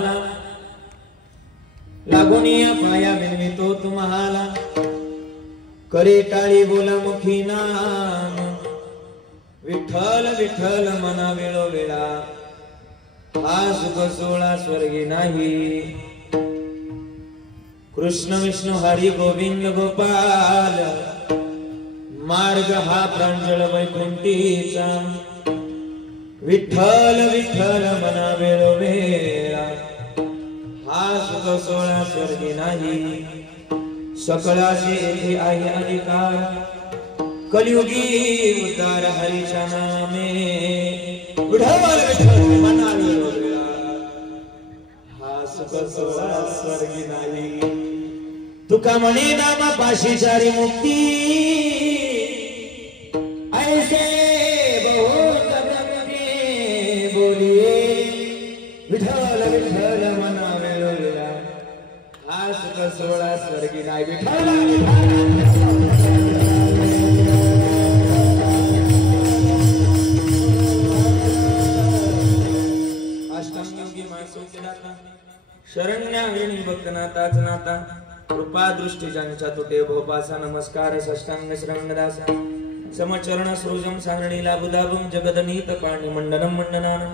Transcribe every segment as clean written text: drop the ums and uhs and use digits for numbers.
तुम्हाला लागोनिया पाया विनवितो तुम्हाला करे टाळी बोला मुखी नाम विठ्ठल विठ्ठल मना वेळोवेळा हा सुख सोळा स्वर्गी नाही कृष्ण विष्णू हरी गोविंद गोपाल मार्ग हा प्रांजळ वैकुंठीचा विठ्ठल विठ्ठल मना वेळोवेळा हा सुख सोळा स्वर्गी नाही सकळाचे येथे आहे अधिकार कलियुगी उद्धार हरीच्या नामे विठ्ठल विठ्ठल मना वेळोवेळा हा सुख सोळा स्वर्गी नाही तुका म्हणे नामा पाशी चारी मुक्ती ऐसे बहुत ब्रह्मे बोलिये विठ्ठल विठ्ठल मना वेळोवेळा हा सुख सोळा स्वर्गी नाही विठ्ठल अष्टांगी मासोचे दाता शरण्या वेणी भक्तनाथाच नाता कृपा दृष्टी ज्यांच्या तुटे भोपासा नमस्कार षष्टांग श्रंगदासा समचरण सृजम सारणीला बुधाभम जगदनीत पाणी मंडनम मंडनानं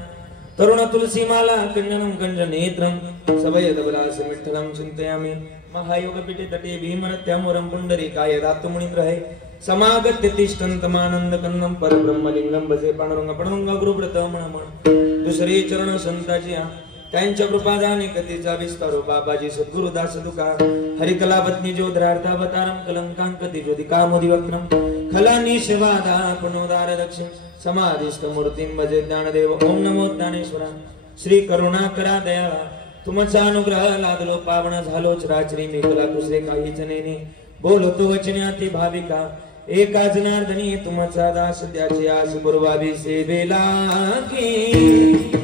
तरुण तुलसी माला कंजनम कंज नेत्रम सभय दबलास विठ्ठलम चिंतयामि महायोग पीठे तटे भीमरत्यामुरम पुंडरीकाय धातु मुनीन्द्रहे समागत्य तिष्ठन्तमानंद कन्नम परब्रह्मलिंगम भजे पांडुरंग पांडुरंग गुरुव्रत म्हणमण दुसरे चरण संताची त्यांच्या कृपादाने कथेचा विस्तारो बाबाजी सद्गुरुदास तुका हरिकला पत्नी ज्योतिरार्थावतारम कलंकांकति ज्योतिकामोदि वक्त्रम खलानी शिवादा पुनोदार दक्षिण समाधिस्थ मूर्तिं भजे ज्ञानदेव ओम नमो ज्ञानेश्वरा श्री करुणाकरा दयाळा तुमचा अनुग्रह लादलो पावन झालो चराचरी मी कला दुसरे काही जनेने बोलतो वचनाती भाविका एका जनार्दनी तुमचा दास त्याची आस गुरुवाबी सेवेला की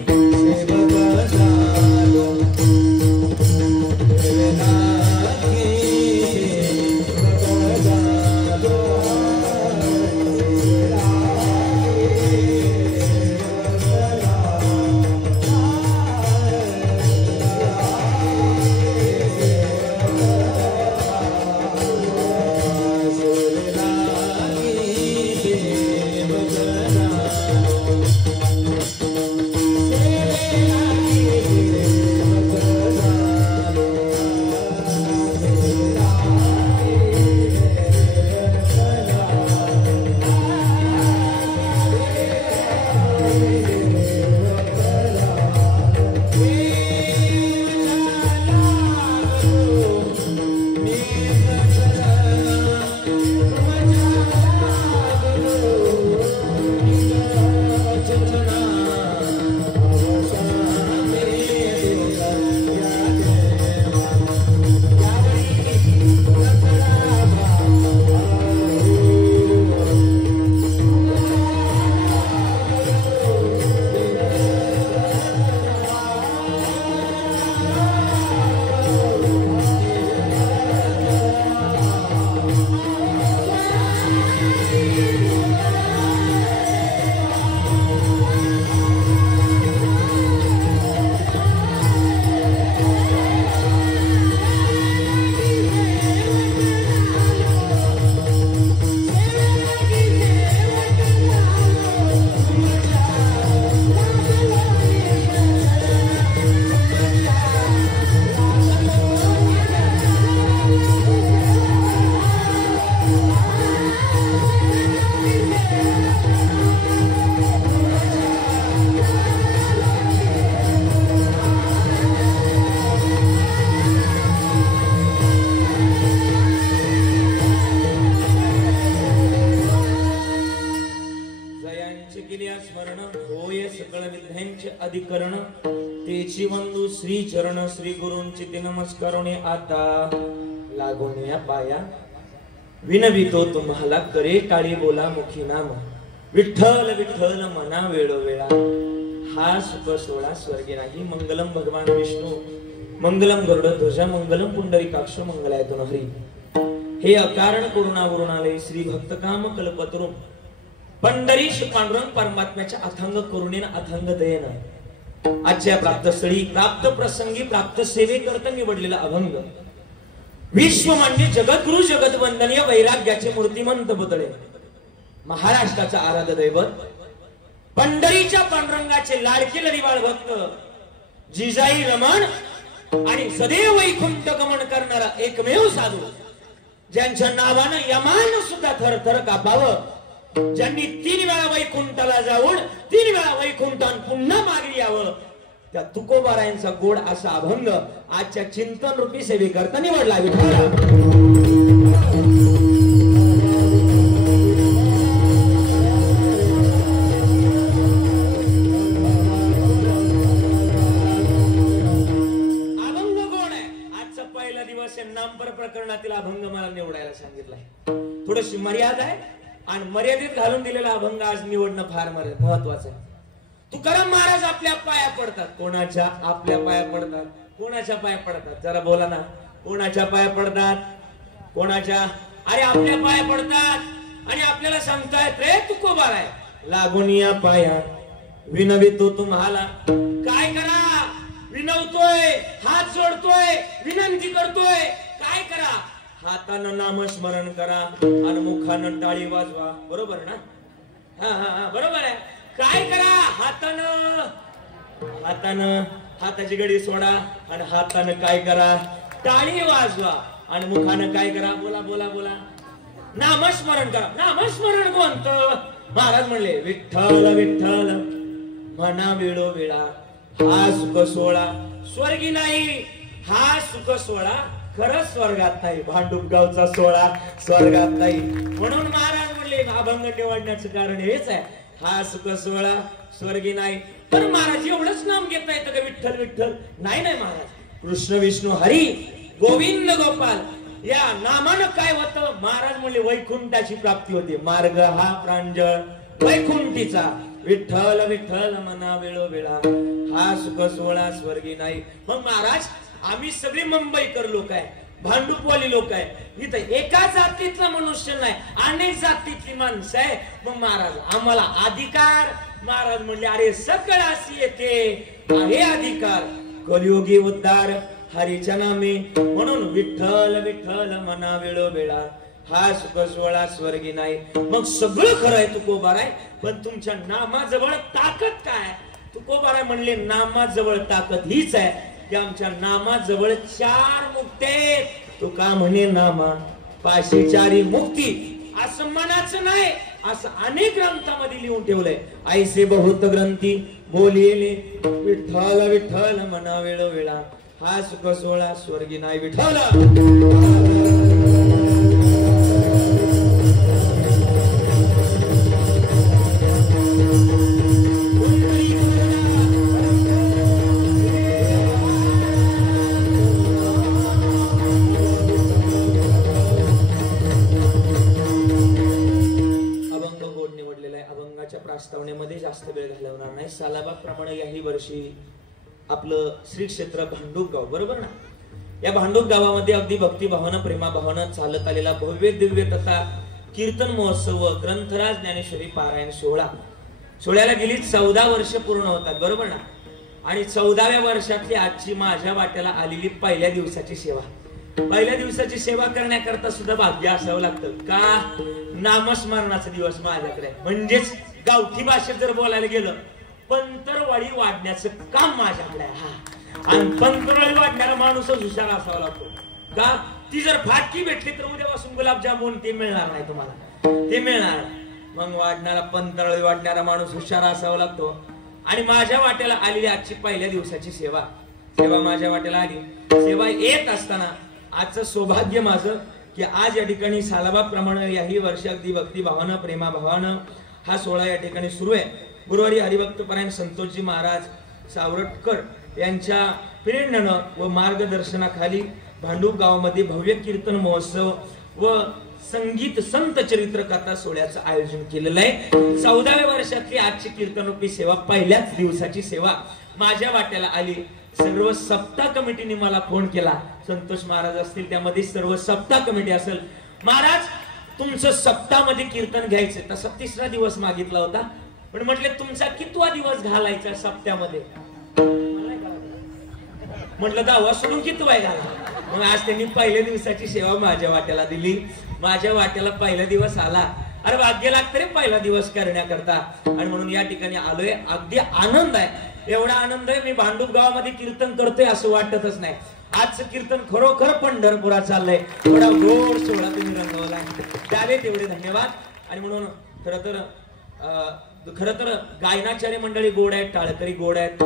अधिकरण तेची वंदू श्री चरण श्री गुरूंची ते नमस्कारोने आता लागून या पाया विनवितो तुम्हाला करे टाळी बोला मुखी नाम विठ्ठल विठ्ठल मना वेळोवेळा हा सुख सोळा स्वर्गी नाही मंगलम भगवान विष्णू मंगलम गरुड ध्वज मंगलम पुंडरीकाक्ष मंगलायतन हरी हे अकारण करुणावरुणालय श्री भक्तकाम कल्पतरू पंढरीश पांडुरंग परमात्म्याच्या अथांग करुणेन अथांग दयेन आजच्या प्राप्तस्थळी प्राप्त प्रसंगी प्राप्त सेवेकरता निवडलेला अभंग विश्वमान्य जगद्गुरु जगदवंदनीय वैराग्याचे मूर्तिमंत पुतळे महाराष्ट्राचा आराध्य दैवत पंढरीच्या पांडुरंगाचे लाडके लढीवाळ भक्त जिजाई रमण आणि सदैव वैकुंठ गमन करणारा एकमेव साधू ज्यांच्या नावानं यमान सुद्धा थरथर कापावं, ज्यांनी 3 वेळा वैकुंठाला जाऊन 3 वेळा वैकुंठान पुन्हा मागे यावं, त्या तुकोबारायांचा गोड असा अभंग आजच्या चिंतन रूपी सेवेकरता निवडला. नामपर प्रकरणातील अभंग मला निवडायला सांगितलाय. थोडीशी मर्यादा आहे आणि मर्यादेत घालून दिलेला अभंग आज निवडणं फार महत्वाचं आहे. तुकाराम महाराज आपल्या पाया पडतात. कोणाच्या? आपल्या पाया पडतात. कोणाच्या पाया पडतात? जरा बोला ना. कोणाच्या पाया पडतात? कोणाच्या? अरे आपल्या पाया पडतात आणि आपल्याला सांगतायत रे तुकोबार आहे लागून या पाया विनवितो तुम्हाला. काय करा? विनवतोय, हात जोडतोय, विनंती करतोय. काय करा? हातानं नामस्मरण करा आणि मुखानं टाळी वाजवा. बरोबर ना? हा बरोबर आहे. काय करा? हातानं हाताची गडी सोडा आणि हातानं काय करा? टाळी वाजवा आणि मुखानं काय करा? बोला बोला बोला. नामस्मरण करा. नामस्मरण कोणतं? महाराज म्हणले विठ्ठल विठ्ठल म्हणा वेळोवेळा हा सुख सोळा स्वर्गी नाही. हा सुख सोळा खरंच स्वर्गात नाही. भांडूप गावचा सोळा स्वर्गात नाही. म्हणून महाराज म्हणले अभंग निवडण्याचं कारण हेच आहे. हा सुख सोळा स्वर्गी नाही. तर महाराज एवढंच नाम घेता येतं का विठ्ठल विठ्ठल? नाही नाही महाराज. कृष्ण विष्णू हरी गोविंद गोपाल या नामानं काय होतं? महाराज म्हणले वैकुंठाची प्राप्ती होते. मार्ग हा प्रांजळ वैकुंठीचा. विठ्ठल विठ्ठल म्हणा वेळोवेळा हा सुख सोहळा स्वर्गी नाही. मग महाराज आम्ही सगळे मुंबईकर लोक आहे, भांडुपवाली लोक आहे. इथं एका जातीतला मनुष्य नाही, अनेक जातीतली माणसं आहे. मग महाराज आम्हाला अधिकार? महाराज म्हणले अरे सकळ अशी येते आहे अधिकार कलियुगी उद्धार हरीच्या नामे. म्हणून विठ्ठल विठ्ठल म्हणा वेळोवेळा हा सुख सोहळा स्वर्गी नाही. मग सगळं खरं आहे तुकोबार आहे, पण तुमच्या नामाजवळ ताकद काय? तुकोबार आहे म्हणले नामाजवळ ताकद हीच आहे की आमच्या नामाजवळ 4 मुक्ती. तुका म्हणे नामा पाशी 4 मुक्ती. असं मनाचं नाही, असं अनेक ग्रंथामध्ये लिहून ठेवलंय. ऐसे बहुत ग्रंथी बोलिले विठ्ठल विठ्ठल म्हणा वेळोवेळा हा सुख सोहळा स्वर्गी नाही. विठ्ठल प्रस्तावनेमध्ये जास्त वेळ घालवणार नाही. सालाबाप्रमाणे याही वर्षी आपलं श्री क्षेत्र भांडूप गाव, बरोबर ना? या भांडूप गावामध्ये अगदी भक्तिभावानं प्रेमाभावानं चालत आलेला भव्य दिव्य तथा कीर्तन महोत्सव ग्रंथराज ज्ञानेश्वरी पारायण सोहळ्याला गेली 14 वर्ष पूर्ण होतात, बरोबर ना? आणि 14व्या वर्षातली आजची माझ्या वाट्याला आलेली पहिल्या दिवसाची सेवा. पहिल्या दिवसाची सेवा करण्याकरता सुद्धा भाग्य असावं लागतं का? नामस्मरणाचा दिवस माझ्याकडे. म्हणजेच गावठी भाषेत जर बोलायला गेलं पंतरवाळी वाढण्याचं काम माझ्याकडे आहे. आणि पंतरवाळी वाढणारा माणूसच हुशार असावा लागतो का? ती जर फाटकी भेटली तर उद्यापासून गुलाबजामुन ते मिळणार नाही तुम्हाला, ते मिळणार. मग वाढणारा पंतरवाळी वाढणारा माणूस हुशार असावा लागतो. आणि माझ्या वाट्याला आलेली आजची पहिल्या दिवसाची सेवा माझ्या वाट्याला आली. सेवा येत असताना आजचं सौभाग्य माझं की आज या ठिकाणी सालाबाप्रमाणे याही वर्षी अगदी भक्तिभावानं प्रेमाभावानं हा सोहळा या ठिकाणी सुरू आहे. गुरुवारी हरिभक्तपरायण संतोषजी महाराज सावरटकर यांच्या प्रेरणेनं व मार्गदर्शनाखाली भांडूप गावामध्ये भव्य कीर्तन महोत्सव व संगीत संत चरित्र कथा सोहळ्याचं आयोजन केलेलं आहे. 14व्या वर्षातली आजची कीर्तनरूपी सेवा, पहिल्याच दिवसाची सेवा माझ्या वाट्याला आली. सर्व सप्ताह कमिटीने मला फोन केला. संतोष महाराज असतील, त्यामध्ये सर्व सप्ताह कमिटी असेल. महाराज तुमचं सप्ताहामध्ये कीर्तन घ्यायचं. तसा 3रा दिवस मागितला होता, पण म्हटले तुमचा कितवा दिवस घालायचा सप्त्यामध्ये? म्हटलं दावा सोडून किती वाय घाला. मग आज त्यांनी पहिल्या दिवसाची सेवा माझ्या वाट्याला दिली. माझ्या वाट्याला पहिला दिवस आला. अरे भाग्य लागतं रे पहिला दिवस करण्याकरता. आणि म्हणून या ठिकाणी आलोय. अगदी आनंद आहे. एवढा आनंद आहे मी भांडूप गावामध्ये कीर्तन करतोय असं वाटतच नाही. आजचं कीर्तन खरोखर पंढरपुरात चाललंय. थोडा गोड सोहळा तुम्ही रंगवला त्यावे तेवढे धन्यवाद. आणि म्हणून खरं तर गायनाचार्य मंडळी गोड आहेत, टाळकरी गोड आहेत,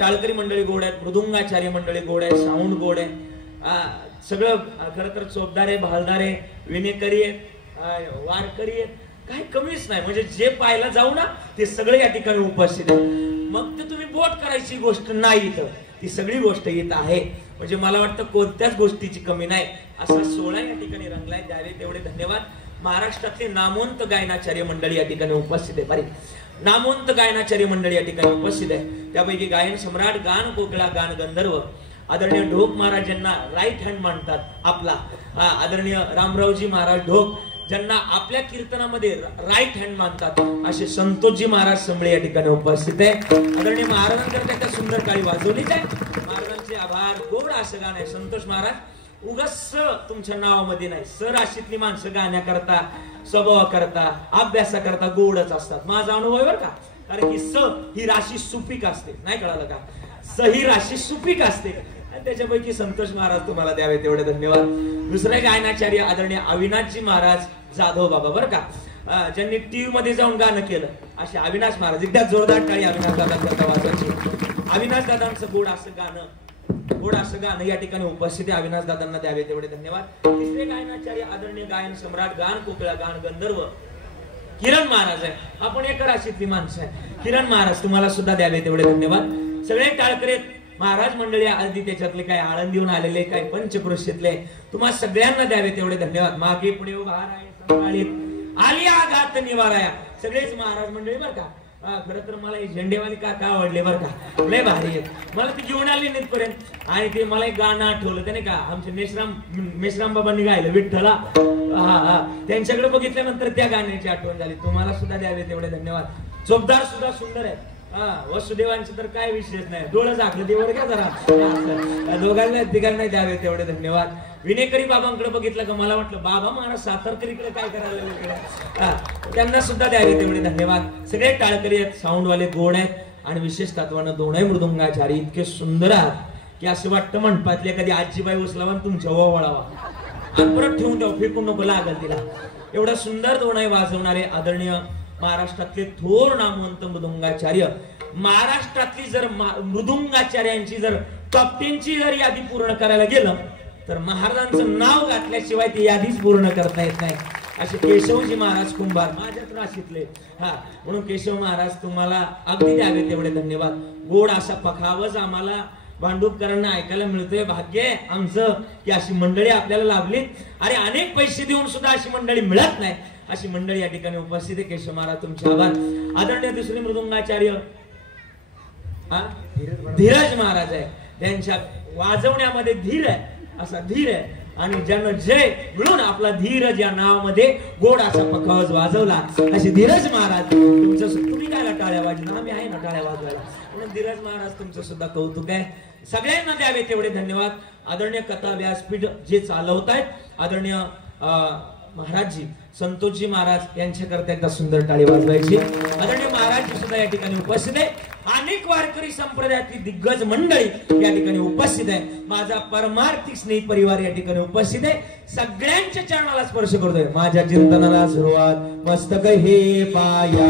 टाळकरी मंडळी गोड आहेत, मृदुंगाचार्य मंडळी गोड आहे, साऊंड गोड आहे, सगळं खरं तर चोपदार आहे, भालदार आहे, विनेकरी आहेत, वारकरी आहेत, काही कमीच नाही. म्हणजे जे पाहायला जाऊ ना ते सगळे या ठिकाणी उपस्थित आहेत. मग ते तुम्ही बोट करायची गोष्ट नाही इथं, ती सगळी गोष्ट येत आहे. म्हणजे मला वाटतं कोणत्याच गोष्टीची कमी नाही. असा सोहळा या ठिकाणी रंगलाय. द्यावे तेवढे धन्यवाद. महाराष्ट्रातले नामवंत गायनाचार्य मंडळी या ठिकाणी उपस्थित आहे. बारी नामवंत गायनाचार्य मंडळी या ठिकाणी उपस्थित आहे. त्यापैकी गायन सम्राट, गान कोकिळा, गान गंधर्व आदरणीय ढोक महाराज यांना राईट हँड मानतात आपला. आदरणीय रामरावजी महाराज ढोक ज्यांना आपल्या कीर्तनामध्ये राईट हँड मानतात असे संतोषजी महाराज संबळे या ठिकाणी उपस्थित आहे. आदरणीय महाराजांकरता त्या सुंदर टाळी वाजवलीच आहे. महाराजांचे आभार. गोड असं गाणं आहे. संतोष महाराज उगाच तुमच्या नावामध्ये नाही, स राशीतली माणसं गाण्याकरता, स्वभावाकरता, अभ्यासाकरता गोडच असतात. माझा अनुभव आहे बरं का. कारण की स ही राशी सुपीक असते. नाही कळालं का? स ही राशी सुपीक असते. आणि त्याच्यापैकी संतोष महाराज तुम्हाला द्यावे तेवढे धन्यवाद. दुसरे गायनाचार्य आदरणीय अविनाशजी महाराज जाधव बाबा बरं का, ज्यांनी टीव्ही मध्ये जाऊन गाणं केलं असे अविनाश महाराज. एकदा जोरदार टाळी अविनाश दादांकरता वाजवायची. अविनाश दादांचं गोड असं गाणं या ठिकाणी उपस्थित आहे. अविनाश दादांना द्यावे तेवढे धन्यवाद. तिसरे गायनाचार्य आदरणीय गायन सम्राट, गान कोकिळा, गान गंधर्व किरण महाराज आहे. आपण एका राशीतली माणसं आहे. किरण महाराज तुम्हाला सुद्धा द्यावे तेवढे धन्यवाद. सगळे टाळकरी महाराज मंडळी आधी त्याच्यातले काही आळंदीहून आलेले, काही पंचक्रोशीतले, तुम्हाला सगळ्यांना द्यावे तेवढे धन्यवाद. मागे पुढे आली आघात निवाराया सगळेच महाराज मंडळी बरं का. खरं तर मला झेंडेवाली का आवडले बरं का. लय भारी आहे. मला ती घेऊन आली पर्यंत. आणि ते मला एक गाणं आठवलं त्याने का आमचे मेश्राम बाबांनी गायलं विठ्ठला. त्यांच्याकडे बघितल्यानंतर त्या गाण्याची आठवण झाली. तुम्हाला सुद्धा द्यावे तेवढे धन्यवाद. जोबदार सुद्धा सुंदर आहे. वसुदेवांचं तर काय विशेष नाही. डोळं झाकलं देवर घ्या जरा. दोघांना तिघांना द्यावे तेवढे धन्यवाद. विनेकरी बाबांकडे बघितलं का मला वाटलं बाबा महाराज सातारकरीकडे काय करायला, त्यांना सुद्धा द्यावे तेवढे धन्यवाद. सगळे टाळकरी आहेत, साऊंडवाले गोड आहेत. आणि विशेष तत्वानं दोनही मृदुंगाचारी इतके सुंदर आहात की असं वाटतं म्हणपातले कधी आजीबाई उचलावा तुमच्या ओवाळावा आणि परत ठेवून द्यावं, फेकून नको लागल तिला. एवढा सुंदर दोनही वाजवणारे आदरणीय महाराष्ट्रातले थोर नामवंत मृदुंगाचार्य. महाराष्ट्रातली जर मृदुंगाचार्यांची जर टॉप 10 ची जर यादी पूर्ण करायला गेलं तर महाराजांचं नाव घातल्याशिवाय ती यादीच पूर्ण करता येत नाही. असे केशवजी महाराज कुंभार माझ्याच राशीतले. म्हणून केशव महाराज तुम्हाला अगदी द्यावे तेवढे धन्यवाद. गोड असा पखावज आम्हाला भांडूपकरांना ऐकायला मिळतोय. भाग्य आमचं की अशी मंडळी आपल्याला लाभली. अरे अनेक पैसे देऊन सुद्धा अशी मंडळी मिळत नाही. अशी मंडळी या ठिकाणी उपस्थित आहे. केशव महाराज तुमचे आभार. आदरणीय दुसरे मृदुंगाचार्य धीरज महाराज आहे. त्यांच्या वाजवण्यामध्ये धीर आहे, असा धीर आहे. आणि ज्यानं जय मिळून आपला धीरज या नावामध्ये गोड असा पखावज वाजवला असे धीरज महाराज तुमचं. तुम्ही काय टाळ्या वाजला, आम्ही आहे ना टाळ्या वाजवायला. म्हणून धीरज महाराज तुमचं सुद्धा कौतुक आहे. सगळ्यांना द्यावे तेवढे धन्यवाद. आदरणीय कथा व्यासपीठ जे चालवत आहेत आदरणीय महाराजजी संतोषजी महाराज यांच्याकरता एकदा सुंदर टाळी वाजवायची. आदरणीय महाराजजी सुद्धा या ठिकाणी उपस्थित आहे. अनेक वारकरी संप्रदायातील दिग्गज मंडळी या ठिकाणी उपस्थित आहे. माझा परमार्थिक स्नेही परिवार या ठिकाणी उपस्थित आहे. सगळ्यांच्या चरणाला स्पर्श करतोय. माझ्या चिंतनाला सुरुवात मस्तक हे पाया,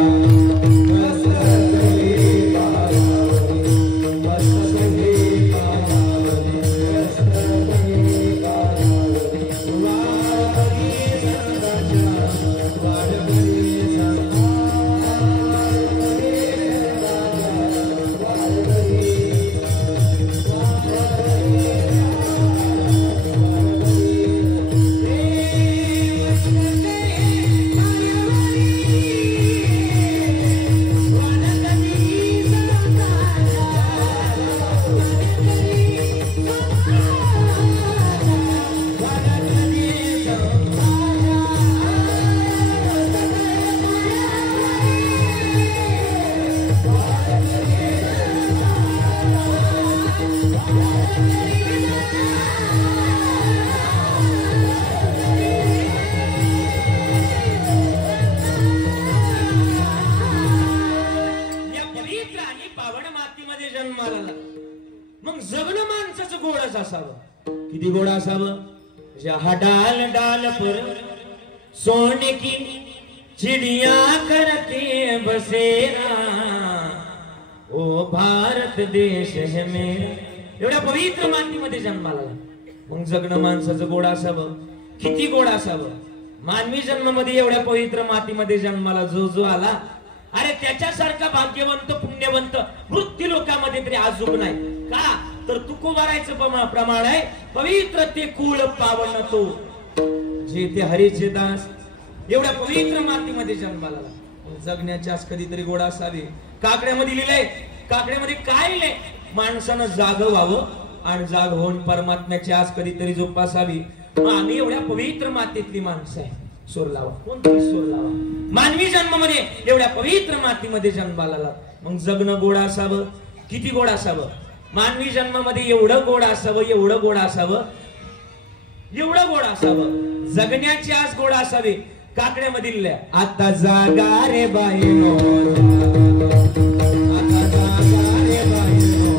मग जगणं माणसाचं गोडच असावं. किती गोड असावं? जहा डाल डाल पर सोने की चिड़िया करके बसेरा, ओ भारत देश है मेरा. एवढ्या पवित्र मातीमध्ये जन्माला. मग जगणं माणसाचं गोड असावं. किती गोड असावं? मानवी जन्मामध्ये एवढ्या पवित्र मातीमध्ये जन्माला जो आला, अरे त्याच्यासारखा भाग्यवंत पुण्यवंत मृत्यू लोकांमध्ये तरी अजून नाही. का तर तुकोबारायचं प्रमाण आहे, पवित्र ते कुळ पावन तो जे ते हरीचे दास. एवढ्या पवित्र मातीमध्ये जन्माला. जगण्याची आज कधीतरी गोड असावी. काकड्यामध्ये लिहिलंय, काकड्यामध्ये काय लिहिलंय? माणसानं जाग व्हावं आणि जाग होऊन परमात्म्याची आज कधीतरी जोपासावी. आम्ही एवढ्या पवित्र मातीतली माणसं आहे. सोर लावा, कोणतरी सोर लावा. मानवी जन्मामध्ये एवढ्या पवित्र मातीमध्ये जन्माला. मग जगणं गोड असावं. किती गोड असावं? मानवी जन्मामध्ये एवढं गोड असावं, एवढं गोड असावं, एवढं गोड असावं. जगण्याची आज गोड असावी. काकड्यामध्ये लिहिलंय, आता जागा रे बाईनो, आता जागा रे बाईनो,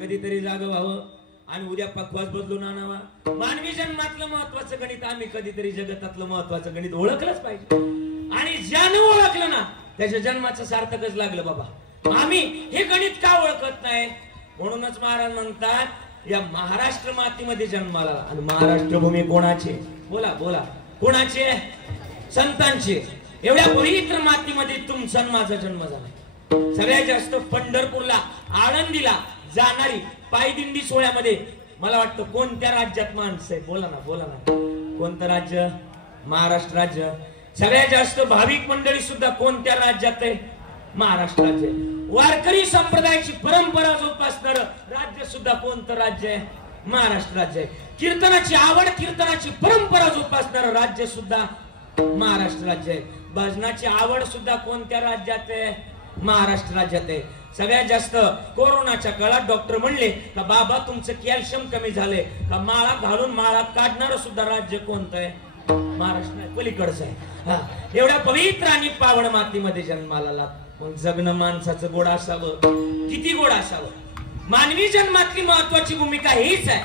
कधीतरी जागं व्हावं आणि उद्या पक्वास बदलून आणावा. मानवी जन्मातलं महत्वाचं गणित आम्ही कधीतरी जगतातलं महत्वाचं गणित ओळखलंच पाहिजे. आणि ज्यानं ओळखलं ना त्याच्या जन्माचं सार्थकच लागलं बाबा. आम्ही हे गणित का ओळखत नाही? म्हणूनच महाराज म्हणतात, या महाराष्ट्र मातीमध्ये जन्माला. आणि महाराष्ट्र भूमी कोणाची? बोला बोला, कोणाची? संतांची. एवढ्या पवित्र मातीमध्ये तुमचा माझा जन्म झाला. सगळ्यात जास्त पंढरपूरला, आळंदीला जाणारी पायदिंडी सोहळ्यामध्ये मला वाटतं कोणत्या राज्यात माणसं आहे? बोला ना, बोला ना. कोणतं राज्य? महाराष्ट्र राज्य. सगळ्यात जास्त भाविक मंडळी सुद्धा कोणत्या राज्यात आहे? महाराष्ट्र राज्य. वारकरी संप्रदायाची परंपरा जोपासणार राज्य सुद्धा कोणतं राज्य आहे? महाराष्ट्र राज्य आहे. कीर्तनाची आवड, कीर्तनाची परंपरा जोपासणार राज्य सुद्धा महाराष्ट्र राज्य आहे. भजनाची आवड सुद्धा कोणत्या राज्यात आहे? महाराष्ट्र राज्यात आहे. सगळ्यात जास्त कोरोनाच्या काळात डॉक्टर म्हणले का बाबा तुमचं कॅल्शियम कमी झाले का माळा घालून माळा काढणार सुद्धा राज्य कोणतं आहे? महाराष्ट्र पलीकडचं आहे. एवढ्या पवित्र आणि पावन मातीमध्ये जन्माला. मग जगणं माणसाचं गोड असावं. किती गोड असावं? मानवी जन्मातली महत्वाची भूमिका हीच आहे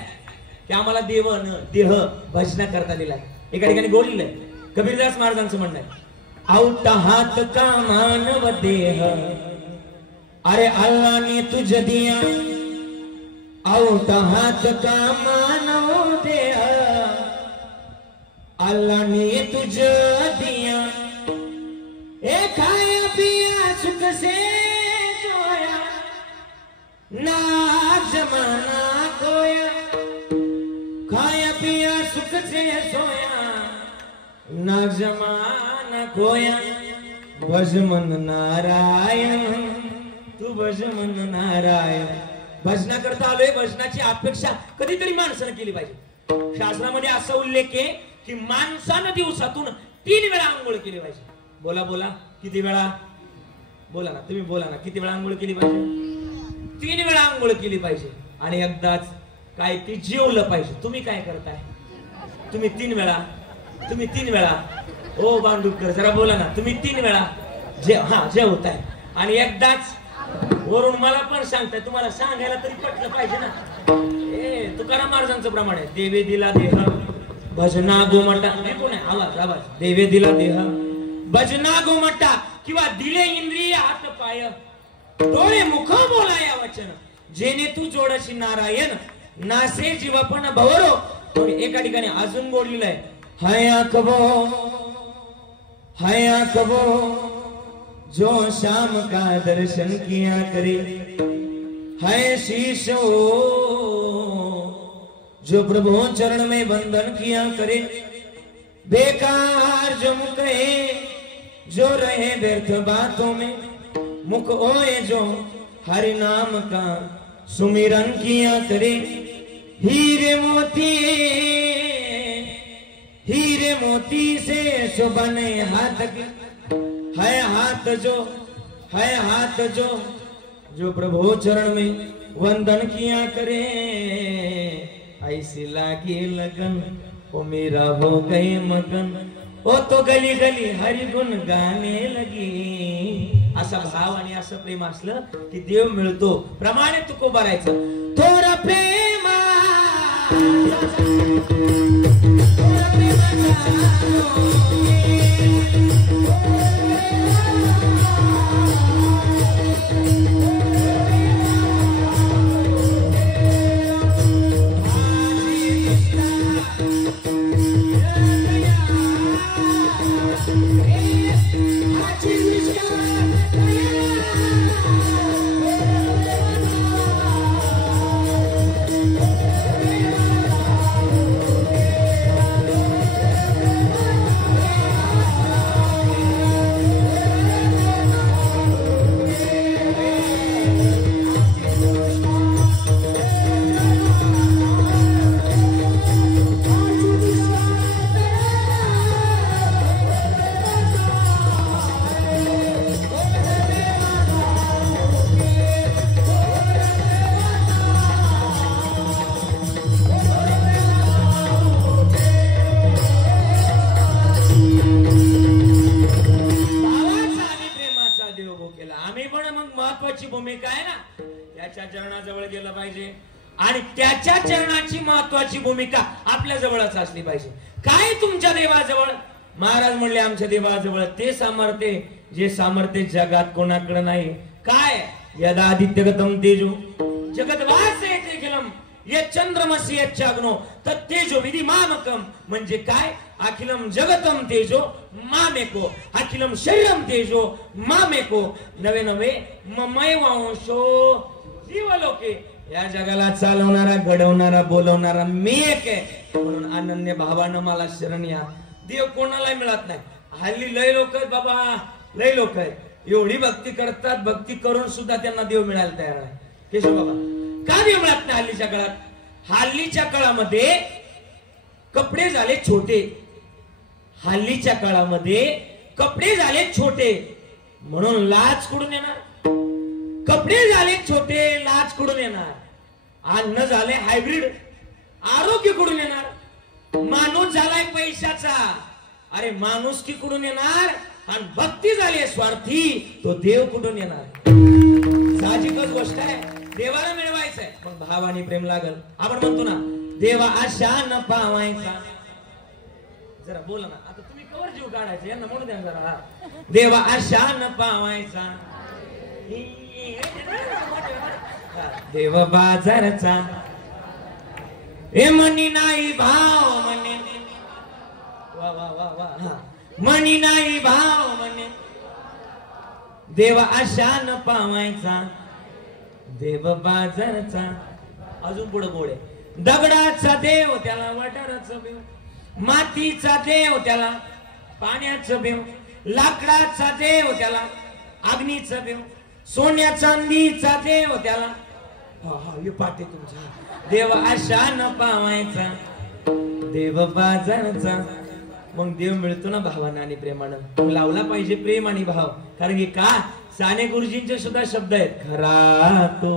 की आम्हाला देह भजना करता दिलाय. एका ठिकाणी बोललेलं कबीरदास महाराजांचं म्हणणं आहे, आउट हात का मानव देह, अरे अल्लाह ने तुझ दिया. आउट हात का मानव देह, अल्लाह ने तुझ दिया. ए खाया पिया सुख से सोया, ना जमाना खोया. खाया पिया सुख से सोया, ना जमाना खोया. भज मन नारायण, तू भज मन नारायण. भजना करता आलोय. भजनाची अपेक्षा कधीतरी माणसानं केली पाहिजे. शास्त्रामध्ये असा उल्लेख आहे की माणसानं दिवसातून 3 वेळा आंघोळ केली पाहिजे. बोला बोला, किती वेळा? बोला ना, तुम्ही बोला ना, किती वेळा आंघोळ केली पाहिजे? 3 वेळा आंघोळ केली पाहिजे. आणि एकदाच काय ती जेवलं पाहिजे. तुम्ही काय करताय? तुम्ही 3 वेळा ओ बांडुकर जरा बोला ना, तुम्ही 3 वेळा जेवताय आणि एकदाच वरून मला पण सांगताय, तुम्हाला सांगायला तरी पटलं पाहिजे ना. तुकाराम महाराजांचं प्रमाण आहे, देवे दिला देह भजना गोमटा. कोण आहे? आवाज देवे दिला देह भजना गोमटा, किंवा दिले इंद्रिय हात पाय डोळे मुख बोलाया वचन, जेने तू जोडशी नारायण नासे जीवपण भवरो. एका ठिकाणी अजून बोललेलं आहे, हया कबो जो शाम का दर्शन किया करे, है शीशो जो प्रभु चरण में बंधन किया करे, बेकार जो मुख है जो रहे व्यर्थ बातों में, मुख ओए जो हरि नाम का सुमिरन किया करे, हीरे मोती से शोभने हाथ के, है हाथ जो प्रभु चरण में वंदन किया करे, ऐसी लागी लगन ओ मेरा हो गए मगन, ओ तो गली गली हरि गुण गाणे लगी. असा भाव आणि असं प्रेम असलं की देव मिळतो. प्रमाणे तुको भरायचं थोडा प्रेमा भूमिका आहे ना, त्याच्या चरणाजवळ गेलं पाहिजे आणि त्याच्या चरणाची महत्वाची भूमिका आपल्या जवळच असली पाहिजे. काय तुमच्या देवाजवळ? महाराज म्हणले आमच्या देवाजवळ ते सामर्थ्य जे सामर्थ्य जगात कोणाकडे नाही. काय? यदादित्यगतम तेजो जगद्वासयते अखिलम ये चंद्रमसी यच्चाग्नो तत्तेजो विधिमामकम. म्हणजे काय? अखिलम जगतम तेजो मामेको, अखिलम शरीरम तेजो मामेको, नवे नवे ममय वंशो जीवलोके. या जगाला चालवणारा, घडवणारा, बोलवणारा मी एक आहे. म्हणून अनन्य भावानं मला शरण या. देव कोणाला मिळत नाही. हल्ली लय लोक आहेत बाबा, लय लोक आहेत एवढी भक्ती करतात, भक्ती करून सुद्धा त्यांना देव मिळायला तयार नाही. केशव बाबा, का देव मिळत नाही हल्लीच्या काळात? हल्लीच्या काळामध्ये कपडे झाले छोटे, हल्लीच्या काळामध्ये कपडे झाले छोटे म्हणून लाज कुठून येणार? कपडे झाले छोटे, लाज कुठून येणार? अन्न झाले हायब्रिड, आरोग्य कुठून येणार? माणूस झालाय पैशाचा, अरे माणूस की कुठून येणार? आणि भक्ती झाली स्वार्थी, तो देव कुठून येणार? साहजिकच गोष्ट आहे, देवाला मिळवायचंय मग भाव आणि प्रेम लागल. आपण म्हणतो ना देवा आशा न पावायचा. जरा बोला ना, आता तुम्ही कवर जीव काढायचे यांना म्हणू द्या जरा. देवा आशा न पावायचा, देव बाजारचा, हे मनी नाही भाव म्हणे, वा वा वा वा, मनी नाही भाव म्हणे, देव आशा न पावायचा, देव बाजारचा. अजून पुढे गोळे, दगडाचा देव त्याला वाटाराचा बेव, मातीचा देव त्याला पाण्याचं बेव, लाकडाचा देव त्याला अग्नीचा बेव, सोन्या चांदीचा देव त्याला पाटे तुमचा, देव आशा न पावायचा, देव बाजारचा. मग देव मिळतो ना भावानं आणि प्रेमानं. लावला पाहिजे प्रेम आणि भाव. कारण की का साने गुरुजींचे सुद्धा शब्द आहेत, खरा तो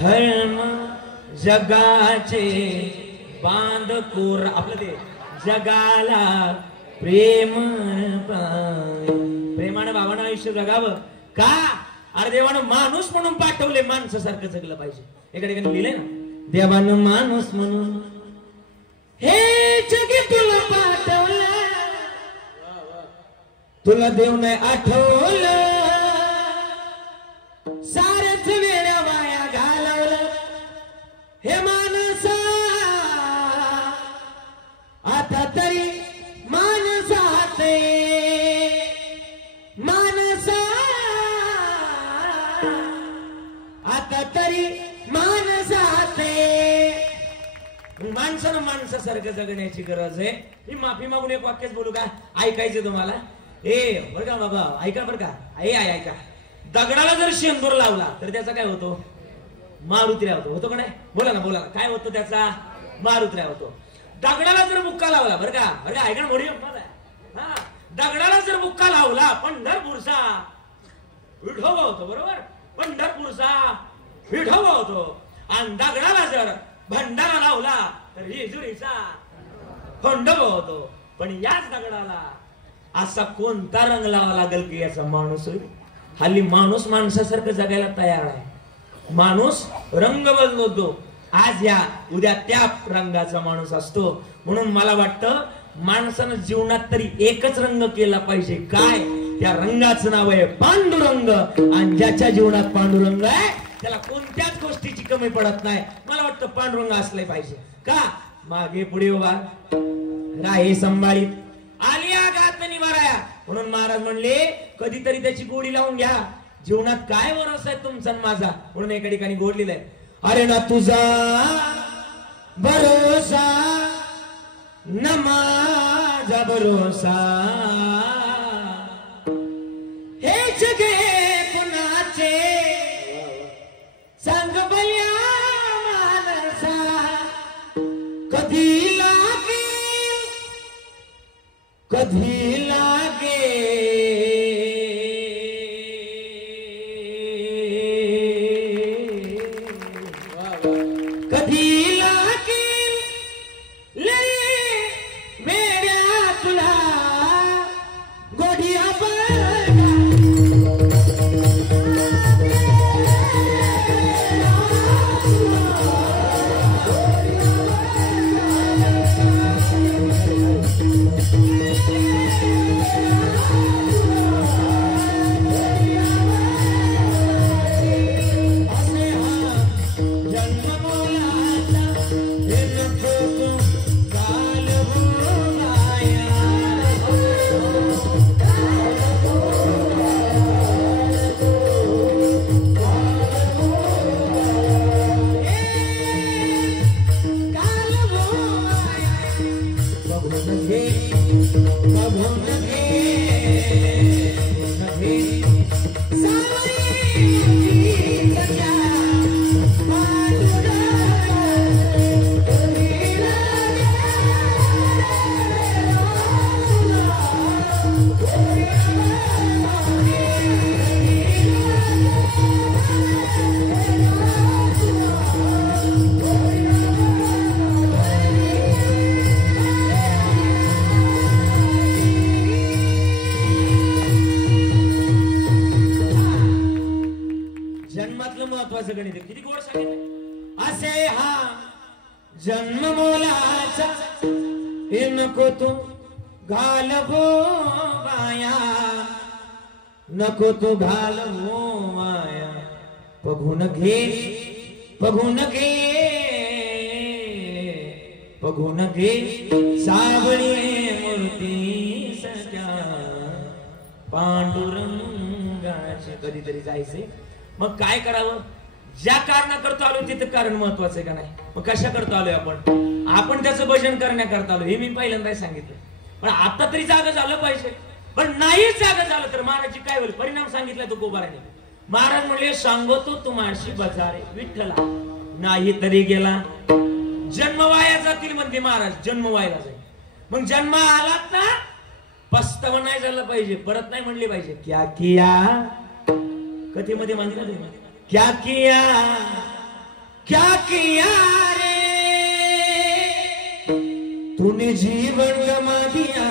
धर्म जगाचे बांध कोर आपलं ते जगाला प्रेम प्रेमानं भावानं आयुष्य जगावं का? अरे देवानं माणूस म्हणून पाठवले, माणसासारखं जगलं पाहिजे. एका ठिकाणी लिहिलंय ना, देवानं माणूस म्हणून हे जग तुला पाठवलं, तुला देव नाही आठवलं, सारच वेळा वाया घालवलं हे माणसा. आता तरी माणसात माणसा, आता तरी माणसात. माणसानं माणसासारखं जगण्याची गरज आहे. मी माफी मागून एक वाक्यच बोलू का? ऐकायचं तुम्हाला? बरं का बाबा, ऐका बरं का, ऐका. दगडाला जर शेंदूर लावला तर त्याचा काय होतो? मारुत्र्या होतो का नाही? बोला ना बोला ना, काय होतो त्याचा? मारुत्र्या होतो. दगडाला जर बुक्का लावला, बरं का ऐका ना, मोठी हा, दगडाला जर बुक्का लावला पंढरपूरचा विठोबा होतो, बरोबर? पंढरपूरचा विठोबा होतो. आणि दगडाला जर भंडारा लावला तर जेजुरीचा खंडोबा होतो. पण याच दगडाला असा कोणता रंग लावा लागेल की याचा माणूस होईल? हल्ली माणूस माणसासारखं जगायला तयार आहे. माणूस रंग बदलतो, आज या उद्या त्या रंगाचा माणूस असतो. म्हणून मला वाटतं माणसानं जीवनात तरी एकच रंग केला पाहिजे. काय? त्या रंगाचं नाव आहे पांडुरंग. आणि ज्याच्या जीवनात पांडुरंग आहे त्याला कोणत्याच गोष्टीची कमी पडत नाही. मला वाटतं पांडुरंग असले पाहिजे का? मागे पुढे उभा राहे संभाळीत आलिया गात निवाराया. म्हणून महाराज म्हणले कधीतरी त्याची गोडी लावून घ्या. जीवनात काय भरोसा आहे तुमचा माझा? म्हणून एका ठिकाणी गोड लिहिलंय, अरे ना तुझा भरोसा न माझा भरोसा, हे जगे कुणाचे सांग बल्या मानसा. कधी लागेल कधी लागे कधी लागेल ले मेऱ्या तुला गोडिया किती गोड सांगितलं. असे हा जन्म मोलाचा हे नको तू घालवो बाया, नको तू घालवो माया. बघून घे बघून घे बघून घे सावळी मूर्ती सजा पांडुरंगाची. कधीतरी जायचे. मग काय करावं? ज्या कारणा करतो आलो तिथे कारण महत्वाचं आहे का नाही? मग कशा करतो आलोय आपण? आपण त्याचं भजन करण्याकरता आलो, हे मी पहिल्यांदा सांगितलं. पण आता तरी जागा झालं पाहिजे. पण नाही जागा झालं तर महाराजची काय होईल? परिणाम सांगितलाय तो गोबाराने. महाराज म्हणले सांगतो तुम्हाशी बजारे विठ्ठला, नाही तरी गेला जन्म वाया जातील म्हणते महाराज. जन्म वाया जाईल. मग जन्म आलात ना पस्तावा नाही झाला पाहिजे, परत नाही म्हणले पाहिजे. क्या किया कथेमध्ये मांडला तुम्ही, क्या किया रे तूने जीवन गमा दिया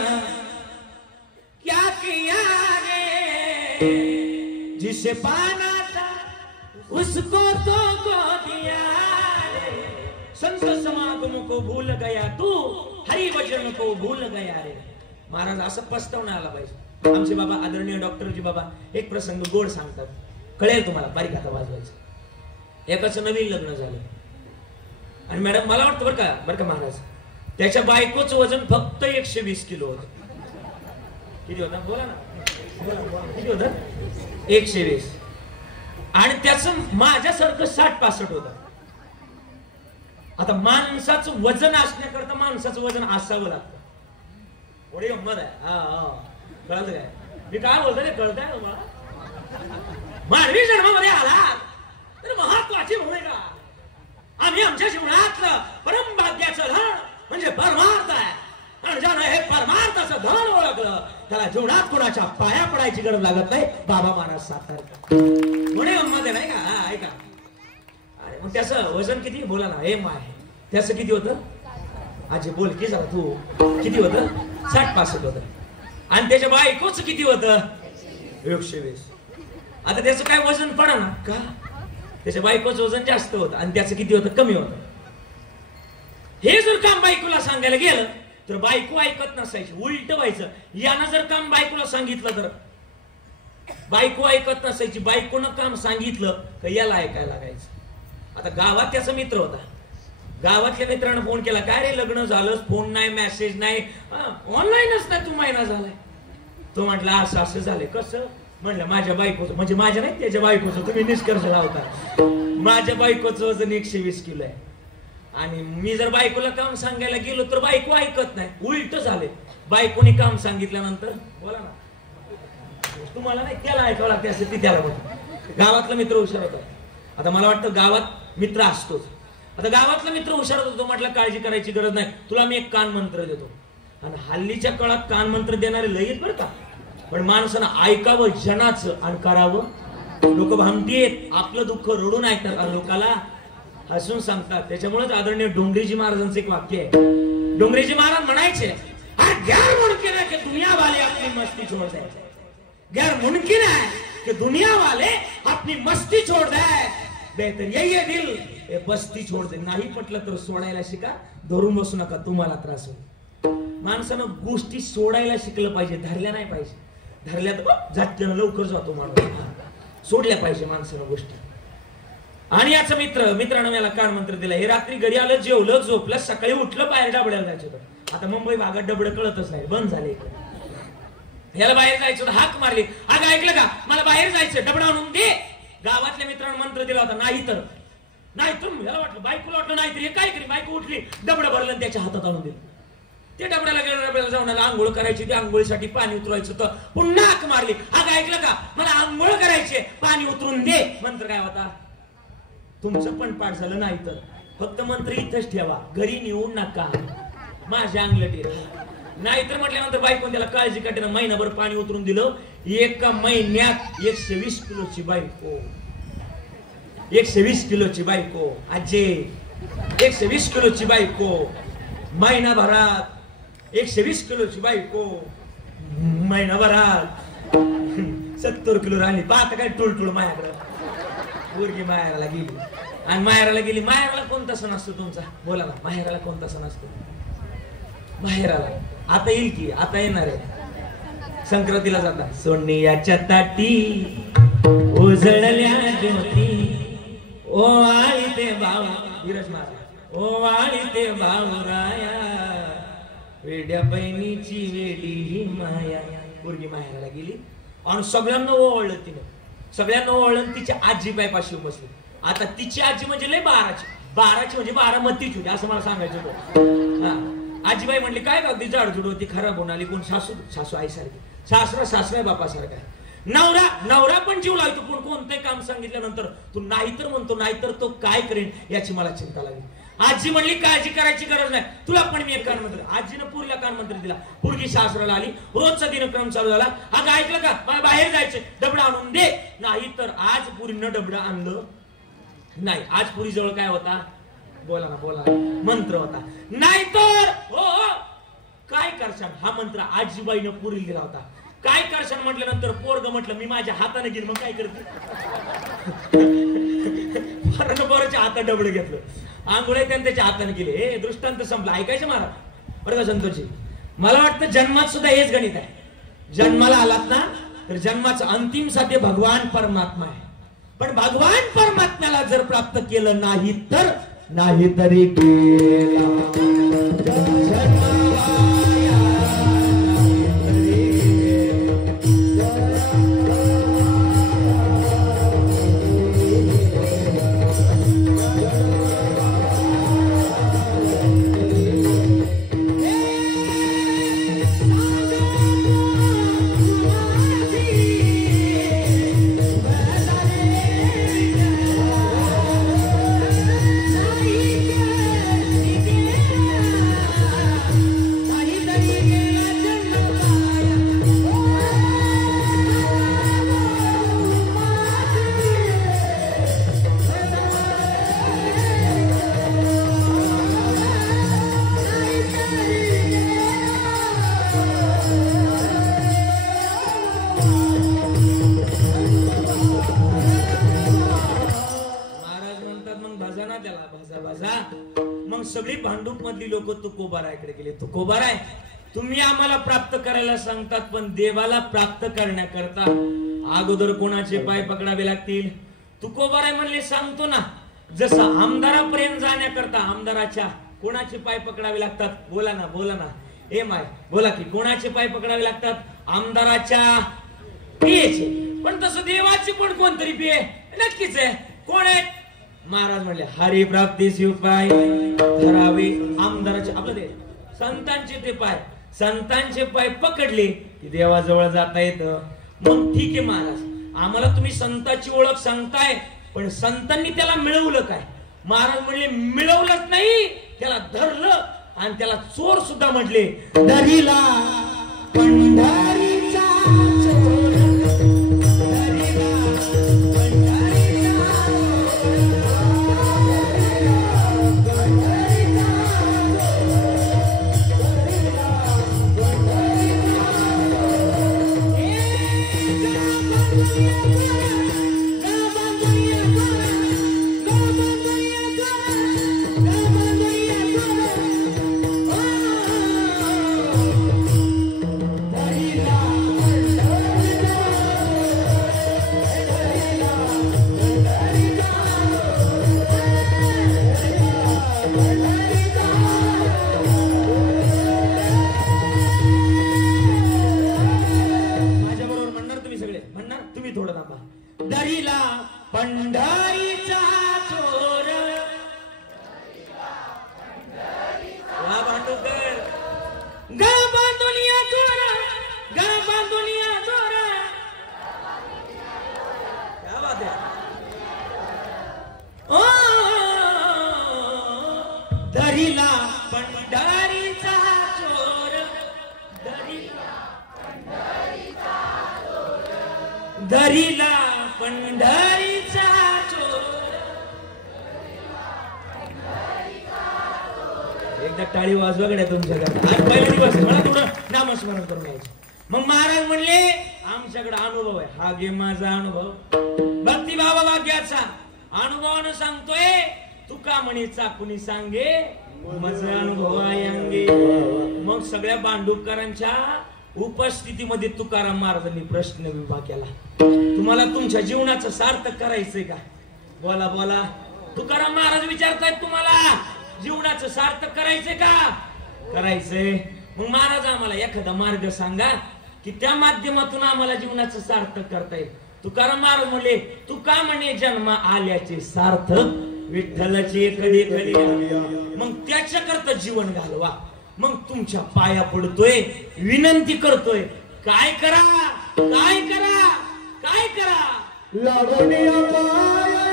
क्या किया रे, जिसे पाना था उसको तो खो दिया रे, संत समागम को भूल गया तू, हरि वचन को भूल गया रे. महाराज असं पस्तावणं आला पाहिजे. आमचे बाबा आदरणीय डॉक्टरजी बाबा एक प्रसंग गोड सांगतात, कळेल तुम्हाला. बारीक आता वाजवायचं. एकाचं नवीन लग्न झालं आणि मॅडम मला वाटतं बरं का महाराज, त्याच्या बायकोचं वजन फक्त 120 किलो होतं. किती होतं बोला ना, किती होतं? 120. आणि त्याचं माझ्यासारखं 60-65 होतं. आता माणसाचं वजन असण्याकरता माणसाचं वजन असावं लागतं. थोडी गंमत आहे. हा कळत काय मी काय बोलतो ते कळत आहे तुम्हाला. मानवी जन्मामध्ये आलात तर महत्वाची भूमिका. आम्ही आमच्या जीवनातलं परमभाग्याचं धन म्हणजे परमार्थ आहे. आणि ज्यानं हे परमार्थाचं धन ओळखलं त्याला जीवनात कोणाच्या पाया पडायची गरज लागत नाही. बाबा महाराज सातारकर म्हणे गंमत नाही का. ऐका. अरे मग त्याचं वजन किती बोला ना. हे माय त्याचं किती होतं आजी बोल की जरा तू. किती होतं? 60-65 होतं. आणि त्याच्या बायकोच किती होतं? 120. आता त्याचं काय वजन पडा ना का. त्याच्या बायकोचं वजन जास्त होतं आणि त्याचं किती होतं? कमी होतं. हे जर काम बायकोला सांगायला गेलं तर बायको ऐकत नसायची. उलट व्हायचं. यानं जर काम बायकोला सांगितलं तर बायको ऐकत नसायची. बायकोनं काम सांगितलं तर याला ऐकायला लागायचं. आता गावात त्याचा मित्र होता. गावातल्या मित्रांना फोन केला, काय रे लग्न झालं, फोन नाही, मेसेज नाही, ऑनलाईनच नाही, तू महिना झालाय. तो म्हटला असं असं झालंय. कसं? म्हणलं माझ्या बायकोचं, म्हणजे माझ्या नाही त्याच्या बायकोचं, तुम्ही निष्कर्ष लावता. माझ्या बायकोचं वजन 120 किलो आहे आणि मी जर बायकोला काम सांगायला गेलो तर बायको ऐकत नाही. उलट झाले. बायकोने काम सांगितल्यानंतर बोला ना तुम्हाला नाही त्याला ऐकावं लागते असं ती त्याला बोलतो. गावातला मित्र हुशार होता. आता मला वाटतं गावात मित्र असतोच. आता गावातला मित्र हुशार होतो. म्हटलं काळजी करायची गरज नाही, तुला मी एक कान मंत्र देतो. आणि हल्लीच्या काळात कान मंत्र देणारे लयीत बरं का. पण माणसानं ऐकावं जनाचं आणि करावं. लोक भामटीत आपलं दुःख रडून ऐकतात आणि लोकाला हसून सांगतात. त्याच्यामुळेच आदरणीय डोंगरीजी महाराजांचं एक वाक्य आहे. डोंगरीजी महाराज म्हणायचे, गैर मुमकिन है कि दुनिया वाले अपनी मस्ती छोड़ दे. गैर मुमकिन है कि दुनिया वाले अपनी मस्ती छोड़ दे. बेहतर यही है दिल ये बस्ती छोड़ दे. नाही पटलं तर सोडायला शिका. धरून बसू नका, तुम्हाला त्रास होईल. माणसानं गोष्टी सोडायला शिकलं पाहिजे, धरल्या नाही पाहिजे. धरल्या तर जात्यानं लवकर जातो माणूस. सोडल्या पाहिजे माणसानं गोष्टी. आणि याचा मित्रानं मला कान मंत्र दिला. हे रात्री घरी आलं, जेवलं, झोपलं, सकाळी उठलं, बाहेर डबड्याला जायचं. आता मुंबई भागात डबडं कळतच नाही, बंद झाले. याला बाहेर जायचं होतं, हाक मारली. अगं ऐकलं का, मला बाहेर जायचं, डबडा आणून दे. गावातल्या मित्रानं मंत्र दिला होता, नाही तर याला वाटलं, बायकोला वाटलं नाही तर हे काय करी. बायको उठली, डबडं भरलं आणि त्याच्या हातात आणून दिलं. ते डबड्याला गेलं, डबड्याला जाऊन आंघोळ करायची. त्या आंघोळीसाठी पाणी उतरवायचं होतं. पुन्हा हाक मारली. अगं ऐकलं का, मला आंघोळ करायचे, पाणी उतरून दे. मंत्र काय होता? तुमचं पण पाठ झालं नाही तर फक्त मंत्र इथंच ठेवा, घरी नेऊ नका. माझ्या अंगलटी नाहीतर म्हटल्यानंतर बायको त्याला काळजी काटेनं महिनाभर पाणी उतरून दिलं. एका महिन्यात 120 किलोची बायको. 120 किलोची बायको आजे. 120 किलोची बायको महिनाभरात. 120 किलोची बायको महिनाभरात 70 किलो राहिली. पाहता काय टुळटुळ मायाकडं. पोरगी माहेराला गेली आणि माहेराला कोणता सण असतो तुमचा? बोला ना, माहेराला कोणता सण असतो? माहेराला आता येईल की, आता येणार आहे. संक्रांतीला जाता. सोनियाच्या ताटी उजळल्या ज्योती ओवाळी ते भाऊ विरज महाराज ओवाळी ते भाऊराया वेड्या बहिणीची वेडी ही माया. पोरगी माहेराला गेली आणि सगळ्यांना ओवाळलं तिने. सगळ्यांना ओळख तिची आजी पायपाशी बसली. आता तिची आजी म्हणजे लय 12ची म्हणजे 12 मतीची होती असं मला सांगायचं होतं. आजीबाई म्हणली काय का ती जाडजूड होती, खराब होऊन आली. कोण? सासू आईसारखी. सासरा बापासारखा. नवरा पण जीव लावतो. पण कोणतंही काम सांगितल्यानंतर तू नाहीतर म्हणतो, नाहीतर तो काय करेन याची मला चिंता लागली. आजी म्हणली काळजी करायची गरज नाही, तुला पण मी एक कानमंत्र. आजीनं पुरीला कानमंत्र दिला. पुरगी सासराला आली. रोजचा दिनक्रम चालू झाला. अगं ऐकलं का, मला बाहेर जायचं, डबडा आणून दे. नाही तर आज पुरीनं डबडा आणलं नाही. आज पुरी जवळ काय होता? बोला ना, मंत्र होता. नाहीतर हो करशान हा मंत्र आजीबाईनं पुरील दिला होता. काय करशान म्हटल्यानंतर पोरग म्हटलं मी माझ्या हाताने घेईन. मग काय करते पोराच्या हातात डबड घेतलं. आंघोळे त्याने त्याच्या हाताने गेले. हे दृष्टांत संपला. ऐकायचं महाराज बरं का संतोषी. मला वाटतं जन्मात सुद्धा हेच गणित आहे. जन्माला आलात ना तर जन्माचं अंतिम साध्य भगवान परमात्मा आहे. पण भगवान परमात्म्याला जर प्राप्त केलं नाही तर नाही तरी केला सगळी भांडूप मधली लोक तुकोबारायकडे गेले. तुकोबाराय तुम्ही आम्हाला प्राप्त करायला सांगतात पण देवाला प्राप्त करण्याकरता अगोदर कोणाचे पाय पकडावे लागतील. तुकोबाराय म्हणले सांगतो ना जसं आमदारापर्यंत जाण्याकरता आमदाराच्या कोणाचे पाय पकडावे लागतात. बोला ना बोला ना ए माय बोला की कोणाचे पाय पकडावे लागतात. आमदाराच्या पियेचे. पण तसं देवाचे पण कोणतरी पिये नक्कीच आहे. कोण आहे महाराज म्हणले हरी प्राप्तीस उपाय धरावे आमदाराचे आपलं ते संतांचे ते पाय. संतांचे पाय पकडले की देवाजवळ जाता येतं. मग ठीक आहे महाराज आम्हाला तुम्ही संतांची ओळख सांगताय पण संतांनी त्याला मिळवलं काय. महाराज म्हणले मिळवलंच नाही त्याला धरलं आणि त्याला चोर सुद्धा म्हटले. धरीला पंढरीचा धरीला पंढरीचा चोर. एकदा टाळी वाजवा गड्या तुमच्याकडे. आज पहिला दिवस मला थोडं नामस्मरण करून यायचं. मग महाराज म्हणले आमच्याकडे अनुभव आहे. हा घे माझा अनुभव भक्तिभाव वाक्याचा अनुभवानं सांगतोय. तुका म्हणीचा कुणी सांगे माझा अनुभव आहे अंगे. मग सगळ्या भांडुपकरांच्या उपस्थितीमध्ये तुकाराम महाराजांनी प्रश्न विभाग केला. तुम्हाला तुमच्या जीवनाचं सार्थक करायचंय का. बोला बोला. तुकाराम महाराज विचारतायत तुम्हाला जीवनाचं सार्थक करायचंय का. करायचंय. मग महाराज आम्हाला एखादा मार्ग सांगा की त्या माध्यमातून आम्हाला जीवनाचं सार्थक करता येईल. तुकाराम महाराज म्हणले तुका म्हणे जन्म आल्याचे सार्थक विठ्ठलाचे कधी कधी. मग त्याच्याकरता जीवन घालवा. मग तुमच्या पाया पडतोय विनंती करतोय काय करा काय करा काय करा. लागोनिया पाया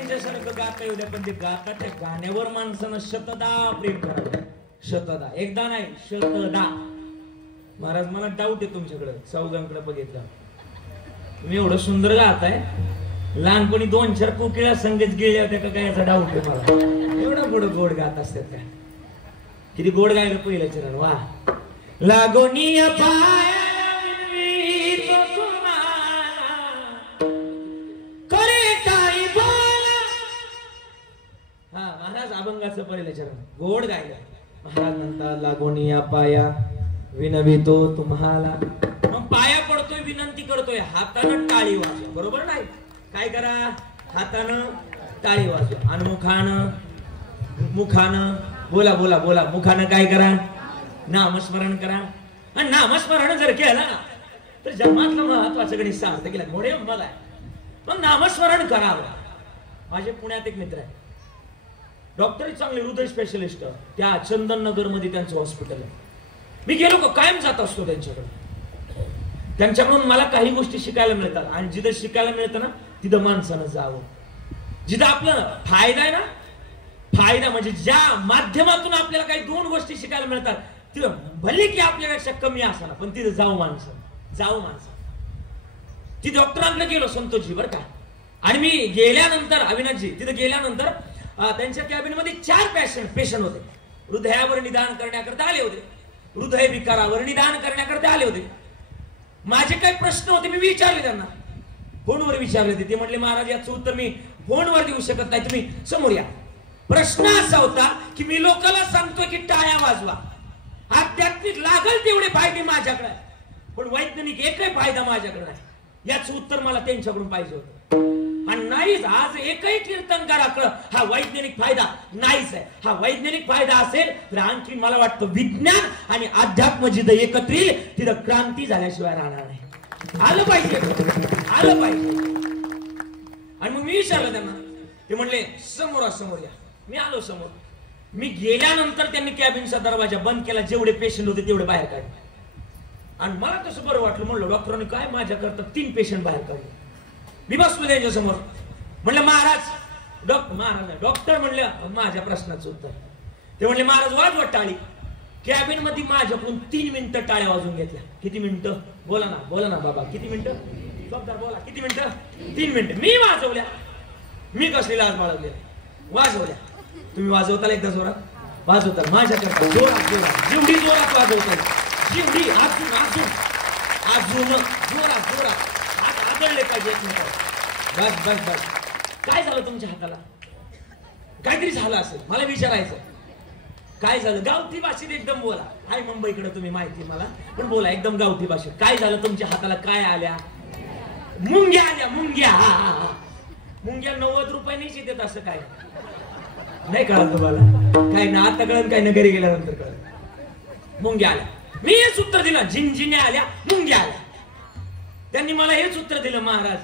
त्यांच्यासारखं गाता येऊ द्या, पण ते गाता त्या गाण्यावर माणसानं शतदा प्रेम करावं. शतदा, एकदा नाही शतदा. महाराज मला डाऊट आहे तुमच्याकडे, चौघांकडे बघितलं तुम्ही एवढं सुंदर गाताय, लहानपणी 2-4 कोकिळा संगीत गेल्या होत्या का काय याचा डाऊट आहे मला. एवढं गोड गोड गात असतात त्या. किती गोड गायलं पहिलं चरण. वा लागोनी पाया महाराज अभंगाचं पहिलं चरण गोड गायलं. महाराज म्हणतात लागोनी पाया विनवितो तुम्हाला. मग पाया पडतोय, विनंती करतोय, हातानं टाळी वाजवा. बरोबर नाही? काय करा? हातानं टाळी वाजवा. आणि मुखानं बोला बोला बोला. मुखानं काय करा? नामस्मरण करा. आणि नामस्मरण जर केलं ना तर जन्मातलं महत्वाचं गणित सार्थ केलं. मोठे अंबाल आहे. मग नामस्मरण करावं. माझे पुण्यात एक मित्र आहे, डॉक्टर चांगले हृदय स्पेशलिस्ट, त्या चंदन नगर मध्ये त्यांचं हॉस्पिटल आहे. मी गेलो का कायम जात असतो त्यांच्याकडे. त्यांच्याकडून मला काही गोष्टी शिकायला मिळतात. आणि जिथं शिकायला मिळतं ना तिथं माणसानं जावं. जिथं आपलं फायदा आहे ना, फायदा म्हणजे ज्या माध्यमातून आपल्याला काही 2 गोष्टी शिकायला मिळतात, तिथं भले की आपल्यापेक्षा कमी असणार पण तिथं जाऊ माणसं. ती डॉक्टरांकडे गेलो संतोषजी बरं का. आणि मी गेल्यानंतर अविनाशजी तिथं गेल्यानंतर त्यांच्या कॅबिन मध्ये 4 पेशंट होते. हृदयावर निदान करण्याकरता आले होते, हृदय विकारावर निदान करण्याकरता आले होते. माझे काही प्रश्न होते, मी विचारले त्यांना, फोनवर विचारले होते. ते म्हटले महाराज याचं उत्तर मी फोनवर देऊ शकत नाही, तुम्ही समोर या. प्रश्न असा होता की मी लोकांना सांगतोय की टाळ्या वाजवा, आध्यात्मिक लागल तेवढे फायदे माझ्याकडे, पण वैज्ञानिक एकही फायदा माझ्याकडे नाही. याचं उत्तर मला त्यांच्याकडून पाहिजे होतं. आणि नाहीच आज एकही कीर्तनकाराकडे हा वैज्ञानिक फायदा नाहीच आहे. हा वैज्ञानिक फायदा असेल तर आणखी मला वाटतं विज्ञान आणि अध्यात्म जिथं एकत्र येईल तिथं क्रांती झाल्याशिवाय राहणार नाही. आलं पाहिजे. आणि मग मी विचारलं त्यांना, ते म्हणले समोरासमोर या. मी आलो समोर. मी गेल्यानंतर त्यांनी कॅबिनचा दरवाजा बंद केला, जेवढे पेशंट होते तेवढे बाहेर काढले. आणि मला तसं बरं वाटलं. म्हणलं डॉक्टरांनी काय माझ्याकरता 3 पेशंट बाहेर काढले. मी बसलो त्यांच्या समोर. म्हणलं महाराज डॉक्टर म्हणले माझ्या प्रश्नाचं उत्तर. ते म्हणले महाराज वाजवा टाळी. कॅबिन मध्ये माझ्याकडून 3 मिनिटं टाळ्या वाजवून घेतल्या. किती मिनिटं? बोला ना बाबा, किती मिनिटं? डॉक्टर बोला किती मिनिटं? 3 मिनिटं. मी वाजवल्या. मी कसली लाज बाळगली, वाजवल्या. तुम्ही वाजवताल एकदा जोरात वाजवताल माझ्याकरता जोरात जेवढी जोरात वाजवताल जेवढी अजून जोरात हात आदळले पाहिजे एकमेकांना. बस. काय झालं तुमच्या हाताला? काहीतरी झालं असेल, मला विचारायचं काय झालं. गावठी भाषेत एकदम बोला. हाय मुंबईकडे तुम्ही माहिती मला, पण बोला एकदम गावठी भाषेत. काय झालं तुमच्या हाताला? काय आल्या? मुंग्या आल्या. मुंग्या 90 रुपयानेच येतात असं काय नाही कळलं तुम्हाला? काय ना आता कळलं, काय ना घरी गेल्यानंतर कळलं. मुंग्या आल्या. मी हेच उत्तर दिलं. झिंझिण्या आल्या, मुंग्या आल्या. त्यांनी मला हेच उत्तर दिलं. महाराज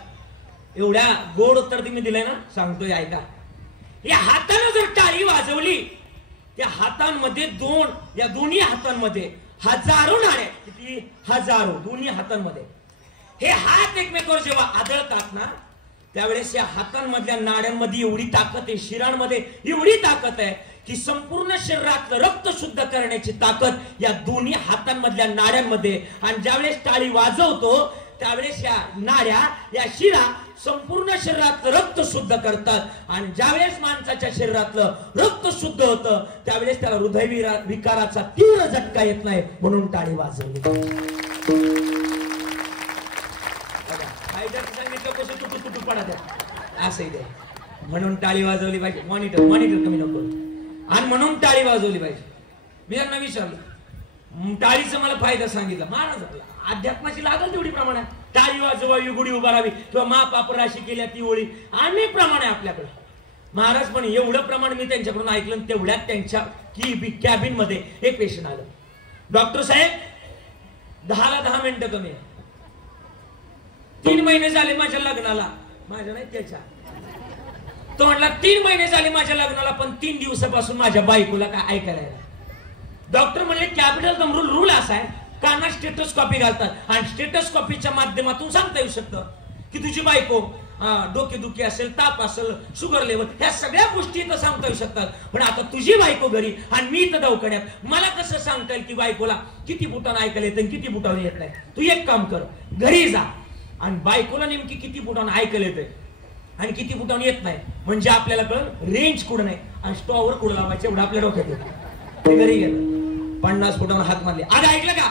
एवढ्या गोड उत्तर तुम्ही दिलंय ना, सांगतोय ऐका. या हाताने जर टाळी वाजवली, त्या हातांमध्ये या दोन्ही हातांमध्ये हजारो नाण्या, किती हजारो, दोन्ही हातांमध्ये. हे हात एकमेकावर जेव्हा आदळतात ना त्यावेळेस या हातांमधल्या नाड्यांमध्ये एवढी ताकद आहे, शिरांमध्ये एवढी ताकद आहे की संपूर्ण शरीरातलं रक्त शुद्ध करण्याची ताकद या दोन्ही हातांमधल्या नाड्यांमध्ये. आणि ज्यावेळेस टाळी वाजवतो त्यावेळेस या नाड्या, या शिरा संपूर्ण शरीरातलं रक्त शुद्ध करतात. आणि ज्यावेळेस माणसाच्या शरीरातलं रक्त शुद्ध होतं त्यावेळेस त्याला हृदय विकाराचा तीव्र झटका येत नाही, म्हणून टाळी वाजवली. तुटू पडत असं द्या, म्हणून टाळी वाजवली पाहिजे. मॉनिटर कमी नको. आणि म्हणून टाळी वाजवली पाहिजे. मी त्यांना विचारलं, टाळीचा मला फायदा सांगितला. महाराज अध्यात्माची लागल तेवढी प्रमाण आहे. टाळी वाजवावी, गुढी उभारावी किंवा महापाप राशी केल्या ती ओळी अनेक प्रमाण आहे आपल्याकडे. महाराज पण एवढं प्रमाण मी त्यांच्याकडून ऐकलं. तेवढ्यात त्यांच्या कॅबिन मध्ये एक पेशंट आलं. डॉक्टर साहेब 10 मिनिटं कमी आहे. 3 महिने झाले माझ्या लग्नाला. माझ्या नाही त्याच्या. तो म्हटला 3 महिने झाले माझ्या लग्नाला, पण 3 दिवसापासून माझ्या बायकोला काय ऐकायला येणार. डॉक्टर म्हणले कॅपिटल रूल असा आहे, कानात स्टेटोस्कोपी घालतात आणि स्टेटोस्कोपीच्या माध्यमातून सांगता येऊ शकतं की तुझी बायको डोकेदुखी असेल, ताप असेल, शुगर लेवल, ह्या सगळ्या गोष्टी इथं सांगता येऊ शकतात. पण आता तुझी बायको घरी आणि मी इथं दवाखान्यात, मला कसं सांगता येईल की बायकोला किती फुटानं ऐकायला येतं आणि किती फुटानं येत नाही? तू एक काम कर, घरी जा आणि बायकोला नेमकी किती फुटानं ऐकायला येतंय आणि किती फुटानं येत नाही म्हणजे आपल्याला कळलं रेंज कुठं नाही आणि स्टॉवर कुठं लावायचं एवढं आपल्या डोक्यात येतं. ते घरी गेलं, 50 फुटावर हात मारले. आज ऐकलं का?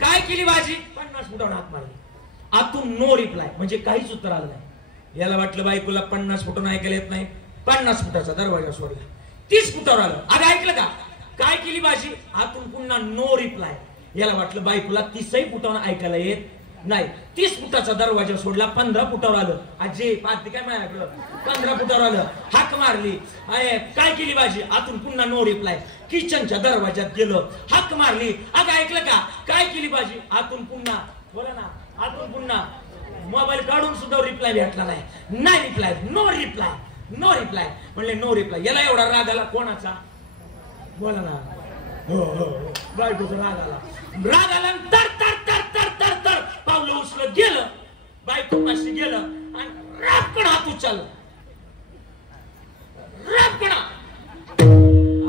काय केली भाजी? 50 फुटावर हात मारले. आतून नो रिप्लाय, म्हणजे काहीच उत्तर आलं नाही. याला वाटलं बायकोला 50 फुटावर ऐकायला येत नाही, 50 फुटाचा दरवाजा सोडला, 30 फुटावर आलं. आज ऐकलं का? काय केली भाजी? आतून पुन्हा नो रिप्लाय. याला वाटलं बायकोला 30 फुटावर ऐकायला येत नाही, 30 फुटाचा दरवाजा सोडला, 15 फुटावर आलं. आजी पाहते काय माझ्याकडं, 15 फुटावर आलं, हाक मारली. काय केली भाजी? आतून पुन्हा नो रिप्लाय. किचनच्या दरवाज्यात गेलं, हाक मारली. अगं ऐकलं का? काय केली भाजी? आतून पुन्हा, बोला ना, आतून पुन्हा मोबाईल काढून सुद्धा रिप्लाय भेटला नाही. नाही reply, no reply, no reply. म्हणले नो रिप्लाय. याला एवढा राग आला कोणाचा? बोला ना. बायकोचा राग आला. राग आला तर तर तर तर तर तर पावलं उचलत गेलं, बायको पाशी गेलं आणि रापकण हात उचलला. रापकणा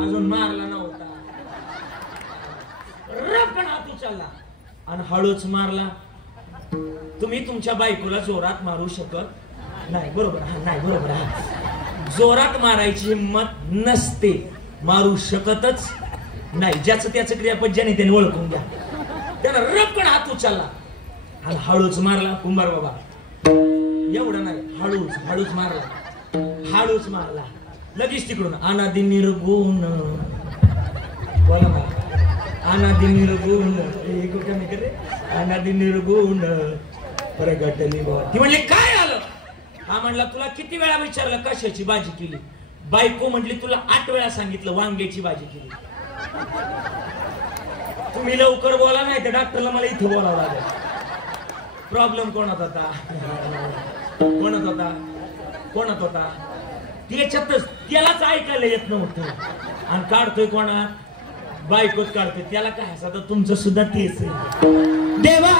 अजून मारला नव्हता, रापकण हात उचलला आणि हळूच मारला. तुम्ही तुमच्या बायकोला जोरात मारू शकत नाही, बरोबर? नाही, बरोबर. जोरात मारायची हिंमत नसते, मारू शकतच नाही. ज्याचं त्याचं क्रियापद ज्याने त्याने ओळखून घ्या. त्याला रपकण हात उचलला आणि हळूच मारला. कुंभार बाबा एवढं नाही, हळूच हळूच मारला, हळूच मारला. लगेच तिकडून अनादि निर्गुण, बोला ना, अनादि निर्गुण, अनादि निर्गुण प्रगटली बाबा. ती म्हणली काय आलं? हा म्हणला तुला किती वेळा विचारलं कशाची भाजी केली? बायको म्हटली तुला 8 वेळा सांगितलं वांग्याची भाजी केली. तुम्ही लवकर बोला नाही तर डॉक्टरला मला इथे बोलावं लागेल. प्रॉब्लेम कोणात होता? कोणात होता? कोणात होता? त्याच्यातच त्यालाच ऐकायला येत नव्हतं आणि काढतोय कोणा? बायकोच काढतोय. त्याला काय असं? तर तुमचं सुद्धा तेच देवा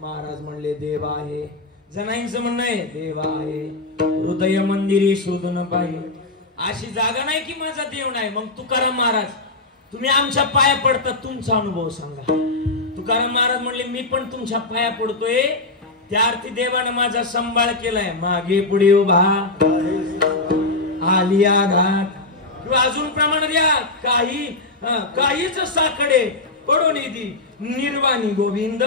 महाराज म्हणले देव आहे. जनाईंचं म्हणणं आहे देव आहे, हृदय मंदिरी शोधून पाहिजे. अशी जागा नाही की माझा देव नाही. मग तुकाराम महाराज तुम्ही आमच्या पाया पडतात, तुमचा अनुभव सांगा. तुकाराम महाराज म्हणले मी पण तुमच्या पाया पडतोय, त्या अर्थी देवानं माझा सांभाळ केलाय. मागे पुढे उभा आली आघात किंवा अजून प्रमाण द्या काहीच साकडे पडो निधी निर्वाणी गोविंद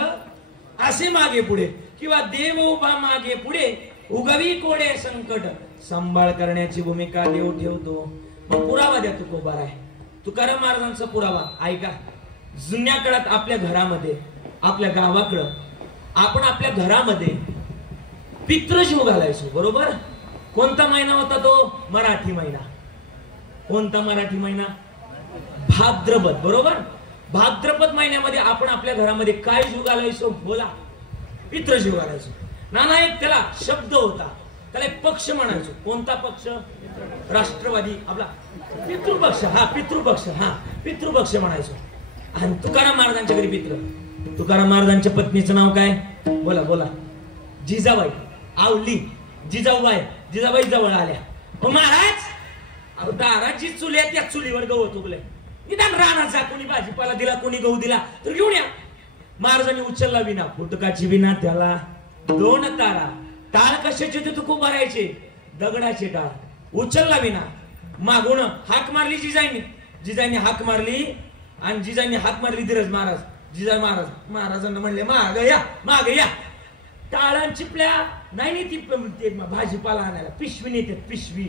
असे मागे पुढे किंवा देव उभा मागे पुढे उगवी कोडे संकट सांभाळ करण्याची भूमिका देव ठेवतो. मग पुरावा द्या तुकोबार आहे. तुकाराम महाराजांचा पुरावा ऐका. जुन्या काळात आपल्या घरामध्ये, आपल्या गावाकडं आपण आपल्या घरामध्ये पितृजीव घालायचो, बरोबर? कोणता महिना होता तो? मराठी महिना. कोणता मराठी महिना? भाद्रपद, बरोबर? भाद्रपद महिन्यामध्ये आपण आपल्या घरामध्ये काय जीव घालायचो? बोला. पितृजीव घालायचो. नाना एक त्याला शब्द होता, त्याला एक पक्ष म्हणायचो. कोणता पक्ष? राष्ट्रवादी आपला पितृपक्ष. हा पितृपक्ष, हा पितृपक्ष म्हणायचो. आणि तुकाराम महाराजांच्या घरी पितृ. तुकाराम महाराजांच्या पत्नीचं नाव काय? बोला बोला. जिजाबाई. आवली. जिजाबाई जवळ आल्या. महाराज अहो दारात जी चुली आहे त्या चुलीवर गवत उगलंय. निदान रानात जा, कोणी भाजीपाला दिला कोणी गहू दिला तर घेऊन या. महाराजांनी उचलला विना, फुटकाची विना त्याला 2 तारा. टाळ कशाचे ते तू खूप भरायचे, दगडाचे टाळ. उचलला विना, मागून हाक मारली जिजाईने हाक मारली आणि जिजाईने हाक मारली धीरज महाराज. महाराजांना म्हणले माग या. टाळां चिपल्या नाही ती भाजीपाला आणायला पिशवी नेतात, पिशवी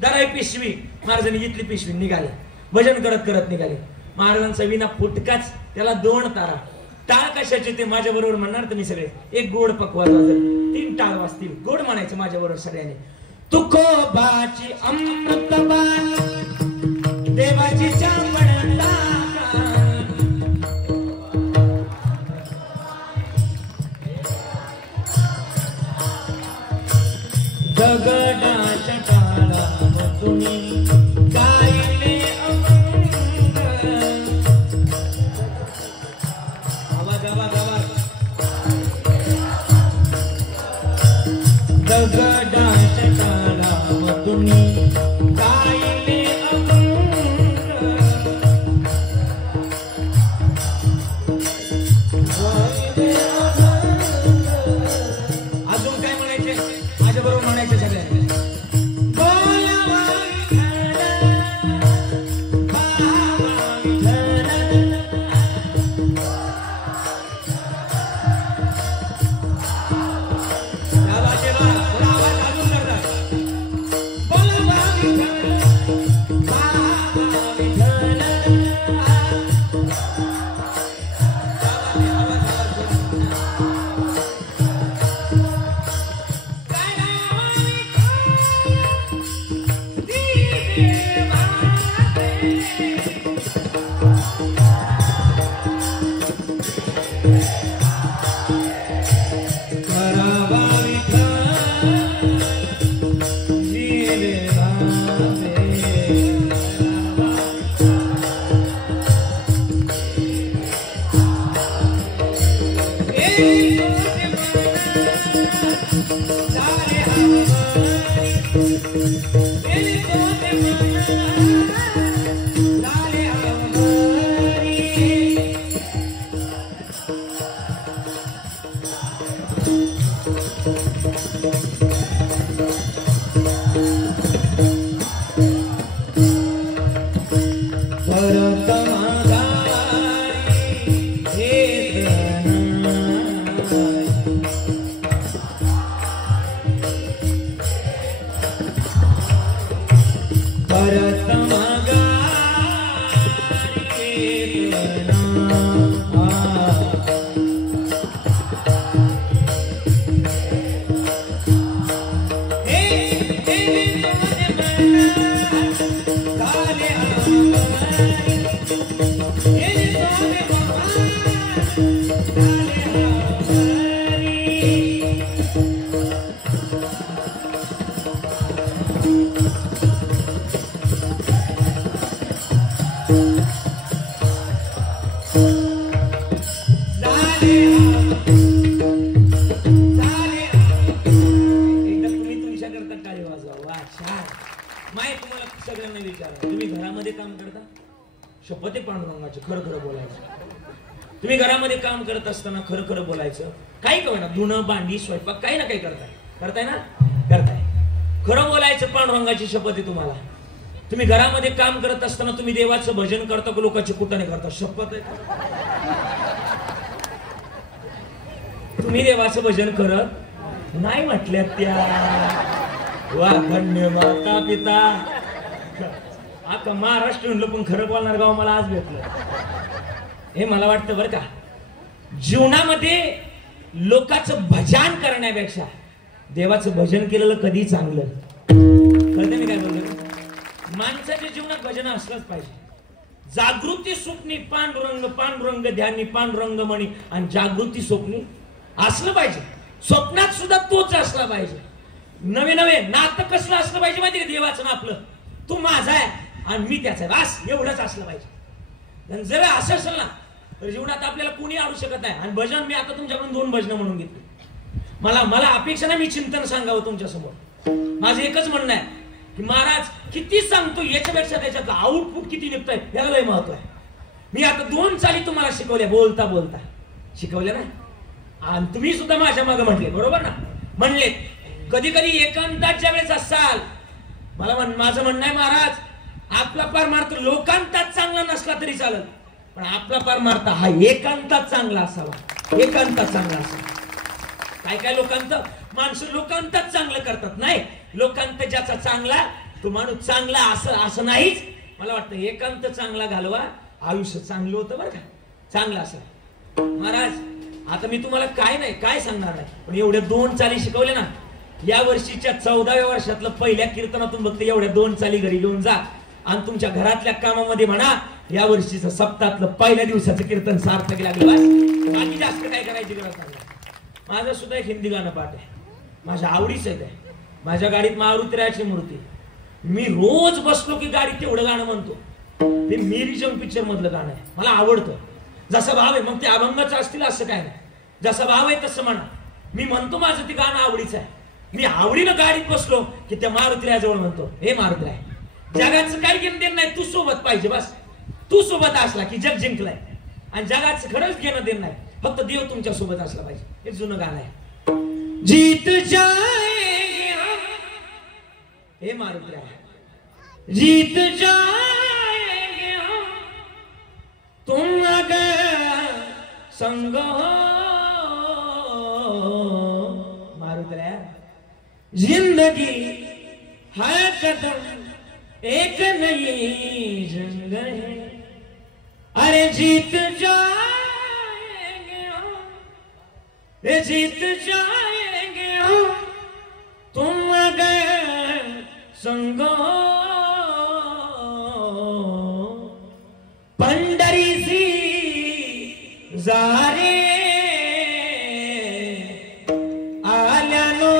दराई पिशवी. महाराजांनी घेतली पिशवी, निघाले भजन करत करत निघाले. महाराजांचा विना फुटकाच, त्याला 2 तारा. टाळ कशाचे ते माझ्या बरोबर म्हणणार तुम्ही सगळे. एक गोड पकवाज वाजल, 3 टाळ वाजतील. गोड म्हणायचं माझ्या बरोबर सगळ्यांनी. तुकोबाची अमृतबाणी देवाची चांबड दगडाच्या टाळामधून गायले अभंग. आवाज दगडाच्या टाळामधून गायले अभंग. अजून काय म्हणायचे माझ्या बरोबर म्हणायचे सगळ्यांनी. शपथे पांडुरंगाचे खरं खरं बोलायचं. तुम्ही घरामध्ये काम करत असताना खरं खरं बोलायचं. काही कळना, धुणं भांडी स्वयंपाक काही ना काही करताय ना, करताय. खरं बोलायचं. पांडुरंगाची शपथ आहे तुम्हाला. तुम्ही घरामध्ये काम करत असताना तुम्ही देवाचं भजन करता का लोकांची कुटाने करता? शपथ आहे. तुम्ही देवाचं भजन करत नाही म्हटल्यात त्या. वा धन्य माता पिता. आता महाराष्ट्र म्हणलं पण खरं बोलणार गाव मला आज भेटलं. हे मला वाटतं बरं का, जीवनामध्ये लोकांचं भजन करण्यापेक्षा देवाचं भजन केलेलं कधी चांगलं. कळते मी काय बोलतो? माणसाच्या जीवनात भजन असलंच पाहिजे. जागृती स्वप्नी पांडुरंग, पांडुरंग ध्यानी, पांडुरंग मणी. आणि जागृती स्वप्नी असलं पाहिजे. स्वप्नात सुद्धा तोच असला पाहिजे. नवे नवे नातं कसलं असलं पाहिजे माहिती का? देवाचं ना आपलं. तू माझा आहे आणि मी त्याचा आहे, बस एवढंच असलं पाहिजे. जर असं असेल ना तर जीवनात आपल्याला कोणी आणू शकत नाही. आणि भजन मी आता तुमच्याकडून 2 भजन म्हणून घेतली. मला मला अपेक्षा नाही मी चिंतन सांगावं तुमच्या समोर. माझं एकच म्हणणं आहे की महाराज किती सांगतो याच्यापेक्षा त्याच्यातलं आउटपुट किती निघतंय याला लय महत्व आहे. मी आता 2 चाली तुम्हाला शिकवल्या बोलता बोलता शिकवल्या ना, आणि तुम्ही सुद्धा माझ्या मागे म्हटले बरोबर ना, म्हणले कधी कधी एकांतात ज्या वेळेस असाल माझं म्हणणं आहे महाराज आपला परमार्थ लोकांतात चांगला नसला तरी चालत, पण आपला परमार्थ हा एकांतात चांगला असावा, एकांतात चांगला असावा. काय काय लोकांचं माणसं लोकांतात चांगलं करतात, नाही लोकांत ज्याचा चांगला तो माणूस चांगला असं नाहीच. मला वाटतं एकांत चांगला घालवा आयुष्य चांगलं होतं बरं का, चांगलं असं. महाराज आता मी तुम्हाला काय सांगणार नाही, पण एवढ्या 2 चाली शिकवल्या ना, या वर्षीच्या 14व्या वर्षातलं पहिल्या कीर्तनातून बघते एवढ्या 2 चाली घरी घेऊन जा आणि तुमच्या घरातल्या कामामध्ये म्हणा या वर्षीचं सप्ताहातलं पहिल्या दिवसाचं कीर्तन सार्थक लागलं बस. बाकी जास्त काय करायची गरज नाही. माझं सुद्धा एक हिंदी गाणं पाठ आहे, माझ्या आवडीचं आहे. माझ्या गाडीत मारुतीरायाची मूर्ती, मी रोज बसलो की गाडीत तेवढं गाणं म्हणतो. ते मेरी जंग पिक्चर मधलं गाणं आहे, मला आवडतं. जसा भाव आहे मग ते अभंगाचं असतील असं काय नाही, जसा भाव आहे तसं म्हणा. मी म्हणतो माझं ते गाणं आवडीचं आहे. मी आवडीनं गाडीत बसलो की त्या मारुतीरायाजवळ म्हणतो, हे मारुतीराय जगाचं काही घेणं देणं नाही, तू सोबत पाहिजे बस. तू सोबत असला की जग जिंकलाय, आणि जगाचं खरंच घेणं देणं नाही, फक्त देव तुमच्या सोबत असला पाहिजे. हे जुनं गाणं आहे. जीत जाएंगे हे मारुतीराय जीत जाएंगे तुम अगर संग हो. मारुतीराय जिंदगी हर कदम एक नई जंग है, अरे जीत जाएंगे जीत जाएंगे तुम अगर संग हो. पंढरीची जारे आल्यानो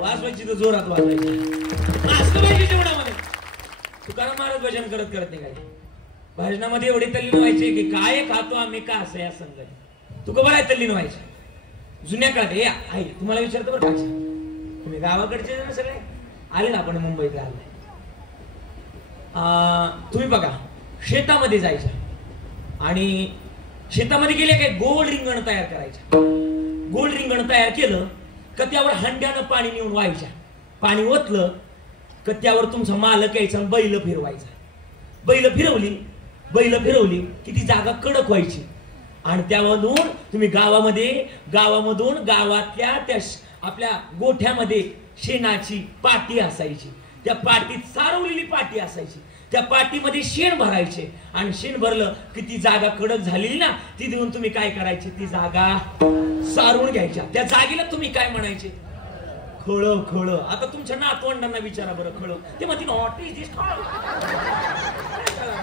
वाजवायची तर जोरात वाजवायची असलं पाहिजे जीवनामध्ये. तुकाराम महाराज भजन करत करत नाही काय भजनामध्ये एवढे तल्लीन व्हायचे की काय खातो आम्ही का असं या संगत तू खबर आहे तल्लीन व्हायचे जुन्या काळात. हे आई तुम्हाला विचारतो बरं का, तुम्ही गावाकडचे ना सगळे आले ना, आपण मुंबईत आले. तुम्ही बघा शेतामध्ये जायचं आणि शेतामध्ये गेले काय गोल रिंगण तयार करायचं. गोल रिंगण तयार केलं का त्यावर हंड्यानं पाणी नेऊन व्हायच्या. पाणी ओतलं का त्यावर तुमचा मालक यायचा, बैल फिरवायचा. बैल फिरवली की ती जागा कडक व्हायची आणि त्यामधून तुम्ही गावामधून गावातल्या त्या आपल्या गोठ्यामध्ये शेणाची पाटी असायची. त्या पाटीत सारवलेली पाटी असायची. त्या पाटीमध्ये शेण भरायचे आणि शेण भरलं की ती जागा कडक झालेली ना, ती देऊन तुम्ही काय करायचे, ती जागा सारवून घ्यायच्या. त्या जागेला तुम्ही काय म्हणायचे, खळ. आता तुमच्या नातवंडांना विचारा बरं, खळ ते म्हणतील व्हॉट इज दिस.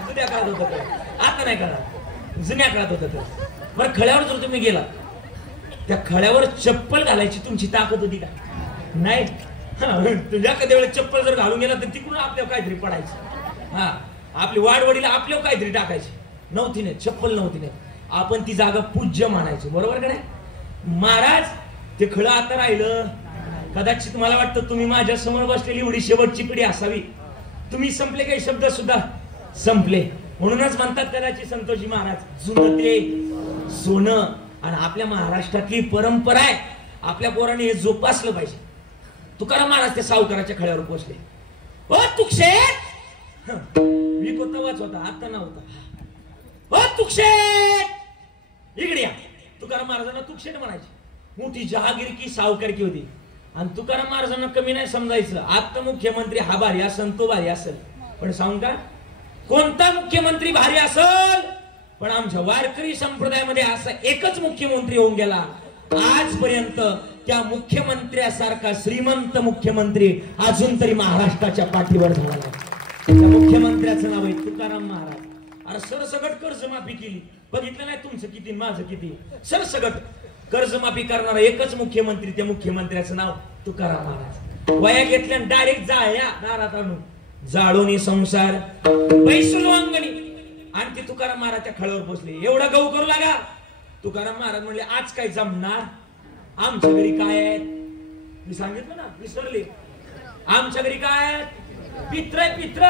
जुन्या काळात होत, आता नाही कळा, जुन्या काळात होत. बरं खळ्यावर जर तुम्ही गेला, त्या खळ्यावर चप्पल घालायची तुमची ताकद होती का? नाही. तुझ्या कधी वेळेस चप्पल जर घालून गेला तर तिकडून आपल्यावर काहीतरी पडायचं. हा आपली वाडवडीला आपल्यावर काहीतरी टाकायची. नव्हती नाही, चप्पल नव्हती नाही. आपण ती जागा पूज्य मानायचो, बरोबर का नाही? महाराज ते खळं आता राहिलं. कदाचित मला वाटतं तुम्ही माझ्या समोर बसलेली एवढी शेवटची पिढी असावी. तुम्ही संपले, काही शब्द सुद्धा संपले. म्हणूनच म्हणतात कदाचित संतोषजी महाराज, जुनं ते सोनं. आणि आपल्या महाराष्ट्रातली परंपरा आहे, आपल्या पोराने हे जोपासलं पाहिजे. तुकाराम महाराज त्या सावकाराच्या खळ्यावर पोहोचले. ओ तुकशेठ, मी कोतावाच होता, आता नव्हता. ओ तुकशेठ इकडे या. तुकाराम महाराजांना तुकशेठ म्हणायचे. मोठी जहागीर की सावकारकी होती. आणि तुकाराम महाराजांना कमी नाही समजायचं. आता मुख्यमंत्री हा भारी असेल, तो भारी असेल, पण सांगू का, कोणता मुख्यमंत्री भारी असेल, पण आमच्या वारकरी संप्रदायामध्ये असा एकच मुख्यमंत्री होऊन गेला आजपर्यंत. त्या मुख्यमंत्र्यासारखा श्रीमंत मुख्यमंत्री अजून तरी महाराष्ट्राच्या पाठीवर झाला नाही. त्या मुख्यमंत्र्याचं नाव आहे तुकाराम महाराज. अरे सरसगट कर्जमाफी केली. बघितलं नाही तुमचं किती माझं किती. सरसगट कर्जमाफी करणारा एकच मुख्यमंत्री, त्या मुख्यमंत्र्याचं नाव तुकाराम महाराज. वया घेतल्या डायरेक्ट जाळ्या दारात आणून जाळोनी संसार बैसलो अंगणी. आणि ते तुकाराम महाराजच्या खळावर बसले. एवढा गहू करू लागा. तुकाराम महाराज म्हणले, आज काय जमणार, आमच्या घरी काय आहेत, मी सांगितलं ना, विसरले. आमच्या घरी काय आहेत, पित्र आहे पित्र.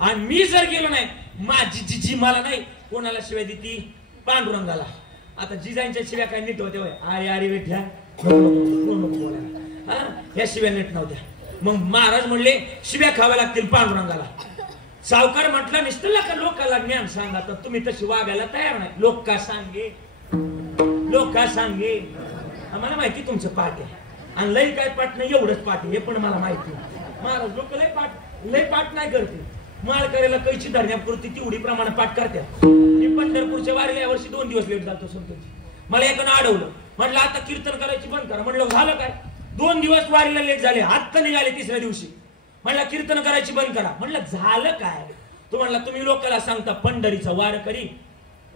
आणि मी जर गेलो नाही, माझी जिजी मला नाही कोणाला शिवाय देती, पांडुरंगाला. आता जिजांच्या शिव्या काय नीट होत्या, अरे अरे वेठ्या बोलायला, या शिव्या नीट नव्हत्या. मग महाराज म्हणले, शिव्या खाव्या लागतील पांडुरंगाला. सावकार म्हटलं, निसतला का लोकाला ज्ञान सांगा, तर तुम्ही तशी वागायला तयार नाही. लोक का सांगे, लोक का सांगे. आम्हाला माहिती तुमचं पाठ आहे, आणि लई काय पाठ नाही, एवढंच पाठ आहे, हे पण मला माहिती. महाराज लोक लय पाठ नाही करते. माळ करायला कैची धरण्यापुरती तेवढी प्रमाणे पाठ करतात. मी पंढरपूरच्या वारीला यावर्षी 2 दिवस लेट झालतो संतोष. मला एकानं अडवलं, म्हटलं आता कीर्तन करायची बंद करा. म्हटलं झालं काय, 2 दिवस वारीला लेट झाले, आत्ता निघाले 3ऱ्या दिवशी. म्हणला कीर्तन करायची बंद करा. म्हणलं झालं काय. तो म्हणला, तुम्ही लोकांना सांगता पंढरीचा वार करी,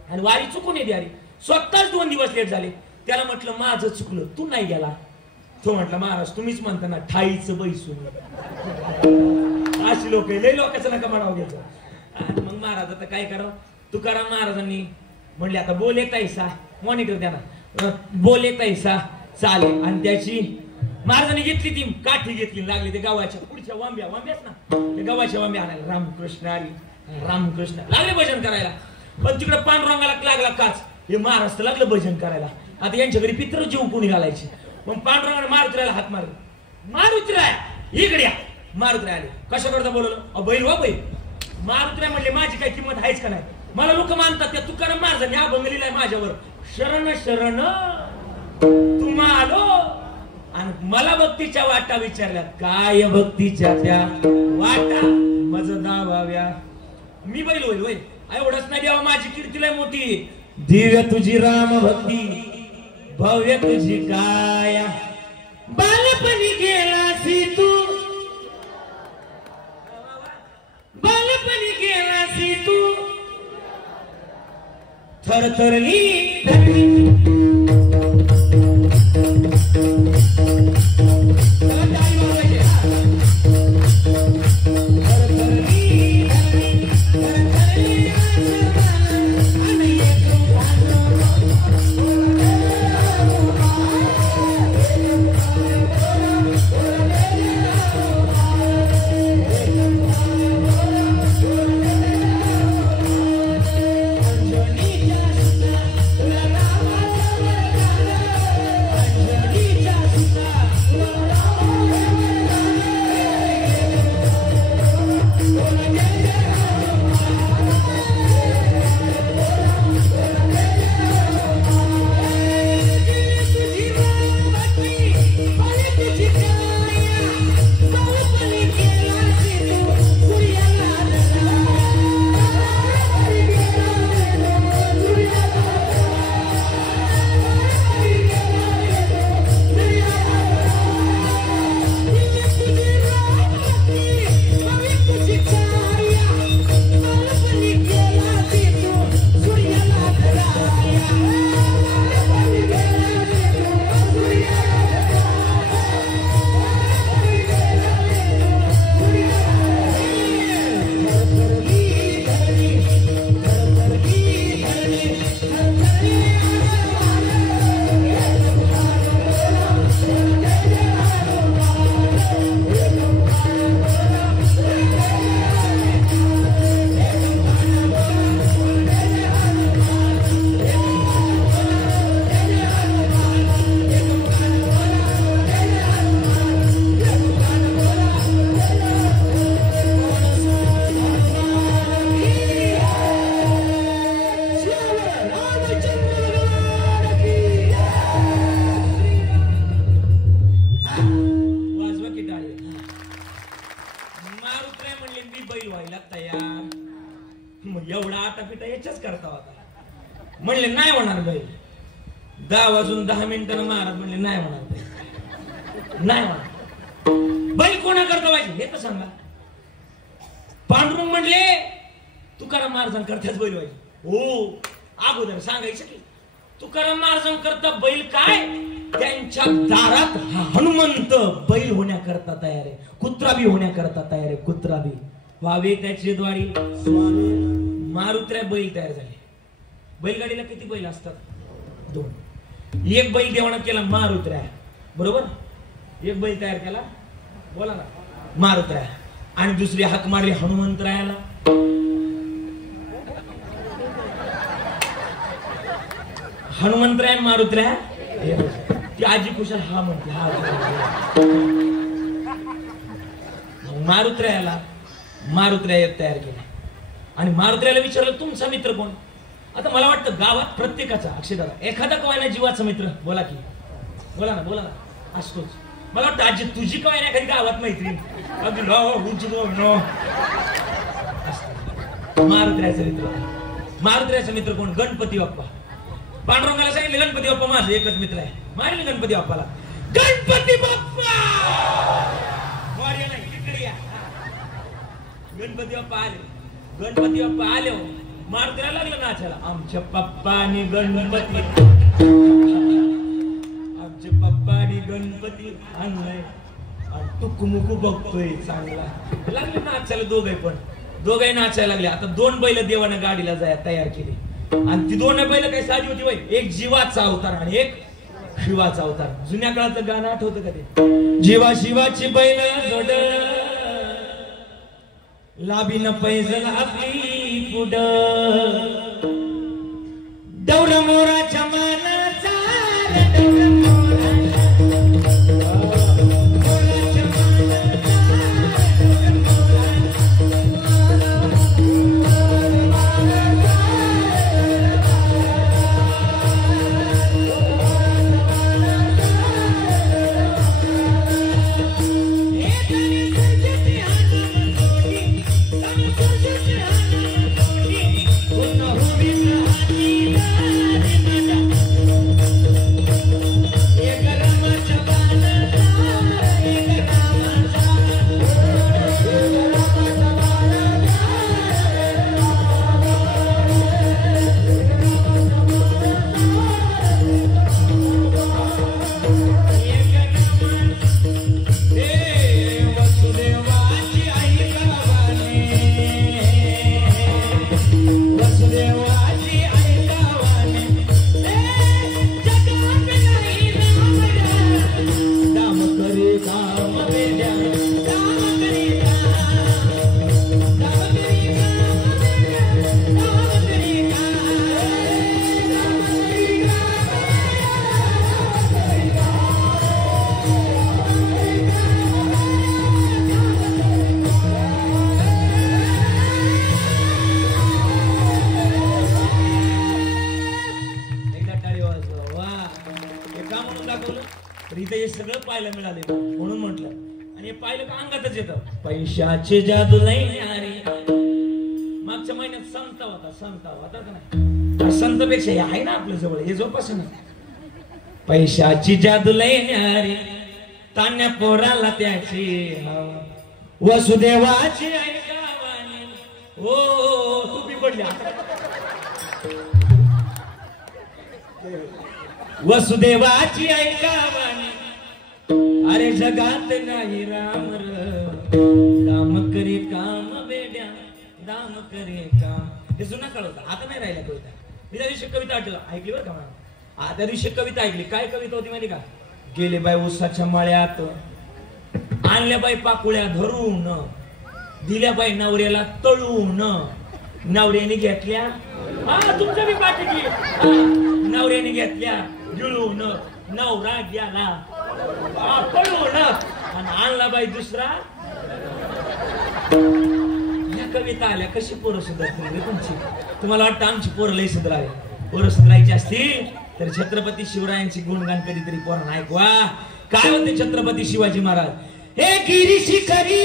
आणि वारी चुकून येते. अरे स्वतःच 2 दिवस लेट झाले. त्याला म्हटलं, माझं चुकलं, तू नाही गेला. तो म्हटला, महाराज तुम्हीच म्हणता ना, ठाईचं बैसून. अशी लोक लय लोकांचं नका म्हणावं घ्यायचं. मग महाराज आता काय करावं. तुकाराम महाराजांनी म्हणले, आता बोले तैसा मॉनिटर द्या ना, बोले तैसा चालेल. आणि त्याची महाराजांनी घेतली, ती काठी घेतली, लागली ते गावाच्या पुढच्या वांब्याच ना, ते गावाच्या वांब्या आणायला. रामकृष्ण आली, रामकृष्ण लागले भजन करायला. पण तिकडे पांडुरंगाला लागला काच, हे महाराष्ट्र लागलं भजन करायला. आता यांच्या घरी पित्र जीव कोणी घालायचे. मग पांडुरंगाने मारुतीला हात मारले, मारुतीराय इकडे या. मारुतीराय आले. कशा करता बोलवलं, बैल वा बैल. मारुतीराय म्हणले, माझी काही किंमत आहेच का नाही. मला लोक मानतात, त्या तुकाराम महाराजांनी अभंग लिहिलाय माझ्यावर, शरण शरण तुम्हालो. आणि मला भक्तीच्या वाटा विचारल्या, काय भक्तीच्या त्या वाटा मज दावाव्या. मी बैल होईल होईल एवढंच नाही, देवा माझी कीर्ती लय मोठी. दिव्य तुझी राम भक्ती, भव्य तुझी काया. बालपणी गेलासी तू, बालपणी गेलासी तू, थरथरली धरणी. मारुत्र्या म्हणले मी बैल व्हायला तयार. मग एवढा आटापिटा याच्याच करता होता. म्हणले नाही होणार बैल. 10 वाजून 10 मिनिटांना महाराज म्हणले नाही होणार बैल, नाही होणार बैल. कोणा करता पाहिजे हे तर सांगा. पांडुरंग म्हणले तुकाराम महाराजां करताच बैल पाहिजे. हो अगोदर सांगायचं की तुकाराम महाराजां करता बैल काय, त्यांच्या दारात हनुमंत बैल होण्याकरता तयार आहे, कुत्रा बी होण्याकरता तयार आहे, कुत्रा बी व्हावे त्याचे द्वारी. मारुत्र्या बैल तयार झाले. बैलगाडीला किती बैल असतात? 2. एक बैल देवाणात केला मारुत्र्या, बरोबर. एक बैल तयार केला, बोला ना, मारुत्र्या. आणि दुसरी हाक मारली हनुमंतरायाला. हनुमंतराय मारुत्र्या ती आजी कुशल हा म्हणते हा. मारुत्र्या एक तयार केला आणि मारुत्र्याला विचारलं तुमचा मित्र कोण? आता मला वाटतं गावात प्रत्येकाचा अक्षयदादा एखादा कोयना जीवाचा मित्र बोला की, बोला ना असतोच. मला वाटतं आजी तुझी काय नाही, एखादी गावात मैत्रीण अगदी नो. मारुत्र्याचा मित्र कोण? गणपती बाप्पा. पांडुरंगाला सांगितलं गणपती बाप्पा माझा एकच मित्र आहे. मारले गणपती बाप्पाला. गणपती बाप्पा इकडे या. गणपती बाप्पा आले. मारुत्र्याला लागलं नाचायला. आमच्या पप्पानी गणपती आणलाय, टुकमुकू बघतोय चांगला. लागले नाचायला दोघे नाचायला लागले. आता 2 बैल देवानं गाडीला तयार केली आणि ती 2 बैल काही साधी होती बाई. एक जीवाचा अवतार आणि एक शिवाचा अवतार. जुन्या काळाचं गाणं आठवतं का ते? जीवा शिवाची बैल जोड लाबीन पैजल आपली पुढ, दौर मोराच्या मानाचा पाहायला मिळाले म्हणून म्हटलं. आणि हे पाहिलं का अंगातच येतं. पैशाची जादू लई न्यारी. मागच्या महिन्यात संत होता का नाही? संतपेक्षा हे आहे ना आपल्या जवळ, हे जोपास ना. पैशाची जादू लई न्यारी, तान्या पोराला त्याची वसुदेवाची ऐकावानी. ओ तुम्ही पडल्या वसुदेवाची ऐकावानी. अरे जगात नाही राम राम करे काम बेड्या, दाम करे काम. हे जुना काळ होता, आता नाही राहिला कविता. मी त्या दिवशी कविता ऐकली बरं का मला. त्या दिवशी कविता ऐकली. काय कविता होती माहिती का? गेले बाय उसाच्या मळ्यात, आणल्या बाई पाकुळ्या धरून, दिल्या बाई नवऱ्याला तळून, नवऱ्याने घेतल्या तुमच्या बी पाठी, नवऱ्याने घेतल्या गिळून, नवरा गेला पळून, आणि आणला बाई दुसरा. या कविता आल्या कशी पोरं सुधारतील तुमची? तुम्हाला वाटतं आमची पोरं लई सुधारावे? पोरं सुधारायची असतील तर छत्रपती शिवरायांची गुणगान कधीतरी पोरांना ऐकवा. काय होते छत्रपती शिवाजी महाराज? हे गिरी शिखरी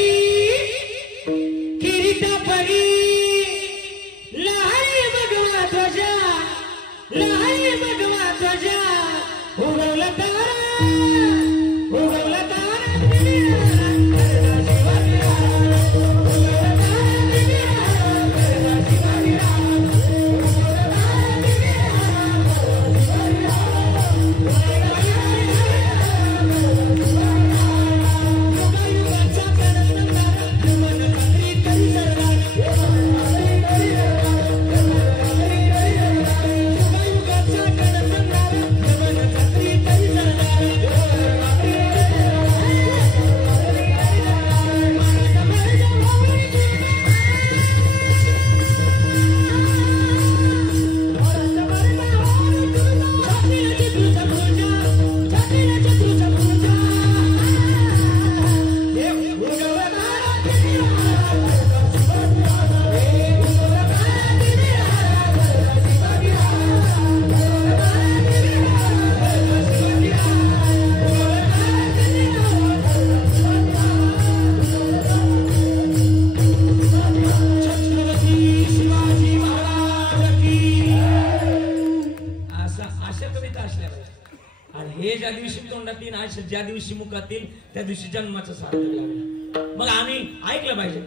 असेल ज्या दिवशी मुखातील त्या दिवशी जन्माचं सार्थक लागलं. मग आम्ही ऐकलं पाहिजे.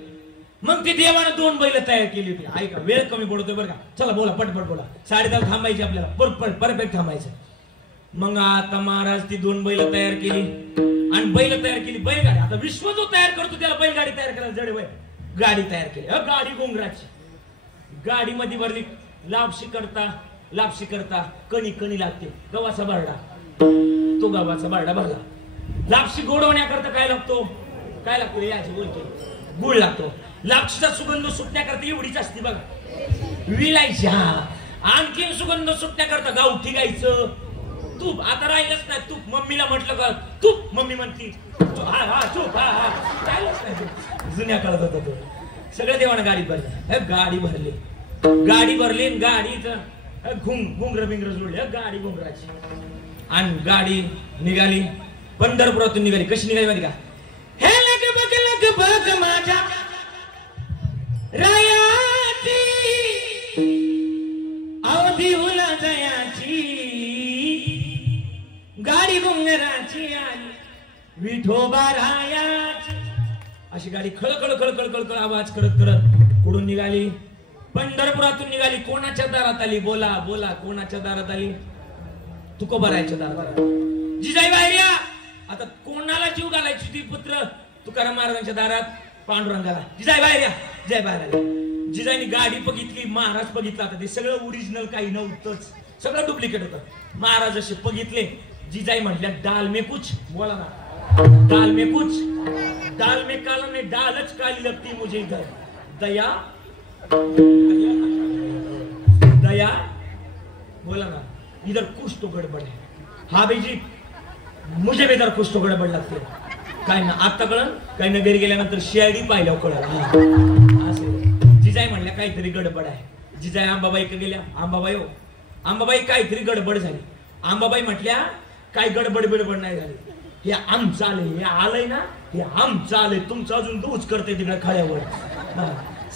मग ते देवानं 2 बैल तयार केली होती. ऐका, वेळ कमी पडतोय बरं का. चला बोला, पटपट बोला. 10:30 थांबायची आपल्याला, बरोबर परफेक्ट थांबायचं. मग आता महाराज ती 2 बैल तयार केली आणि बैल तयार केली बैलगाडी. आता विश्व जो तयार करतो त्याला बैलगाडी तयार करायला जड वय. गाडी तयार केली, गाडी गोंगराची. गाडी मध्ये भरली, लापशी करता कणी लागते, गव्हाचा बारडा. तो गव्हाचा बारडा भरला. लापशी गोड होण्याकरता काय लागतो याची बोलतो, गुळ लागतो. लापशीचा सुगंध सुटण्याकरता एवढीच असते बघा, विलायची. आणखीन सुगंध सुटण्याकरता गावठी गायचं तूप. आता राहिलंच नाही तूप. मम्मीला म्हटलं का तूप, मम्मी म्हणती तूप. राहिलंच नाही. जुन्या काळात होता तो. सगळं देवानं गाडी भरली. गाडी भरली गाडीचं घुंगर बिंगर जोडले, गाडी घुंगराची. आणि गाडी निघाली, पंढरपुरातून निघाली. कशी निघाली माहिती का? हे लग बग माझ्या रायाची, अवधी उला जयाची, गाडी घुंगराची आली विठोबा रायाची. अशी गाडी खळखळ आवाज करत कुठून निघाली? पंढरपुरातून निघाली. कोणाच्या दारात आली? बोला कोणाच्या दारात आली? तुकोबारायच्या दारात. जिजाई बाहेर या. आता कोणाला जीव घालायची ती? पुत्र तुकाराम महाराजांच्या दारात पांडुरंगाला. जिजाई बाहेर या. जय बाहेर आली. जिजाईने गाडी बघितली, महाराज बघितला. आता ते सगळं ओरिजिनल काही नव्हतंच, सगळं डुप्लिकेट होतं. महाराज असे बघितले. जिजाई म्हटल्या डाल में कुछ. बोला ना, डाल में कुछ. डाल में काला नहीं, डालच काली लगती मुझे इधर. दया बोला ना, इधर कुछ तो गडबड है. हा भाईजी, मुझे भी इधर कुछ तो गडबड लागते. काय ना आता कळलं, काही ना घरी गेल्यानंतर शेळी पाहिल्यावर कळलं. असं जिजाई म्हणल्या काहीतरी गडबड आहे. जिजाई आंबाबाईकडे गेल्या. आंबाबाई काहीतरी गडबड झाली. आंबाबाई म्हटल्या काय गडबड नाही झाली. हे आमचं आलंय, हे आलंय ना, हे आमचं आलंय. तुमचं अजून दूच करते तिकडे खाड्यावर.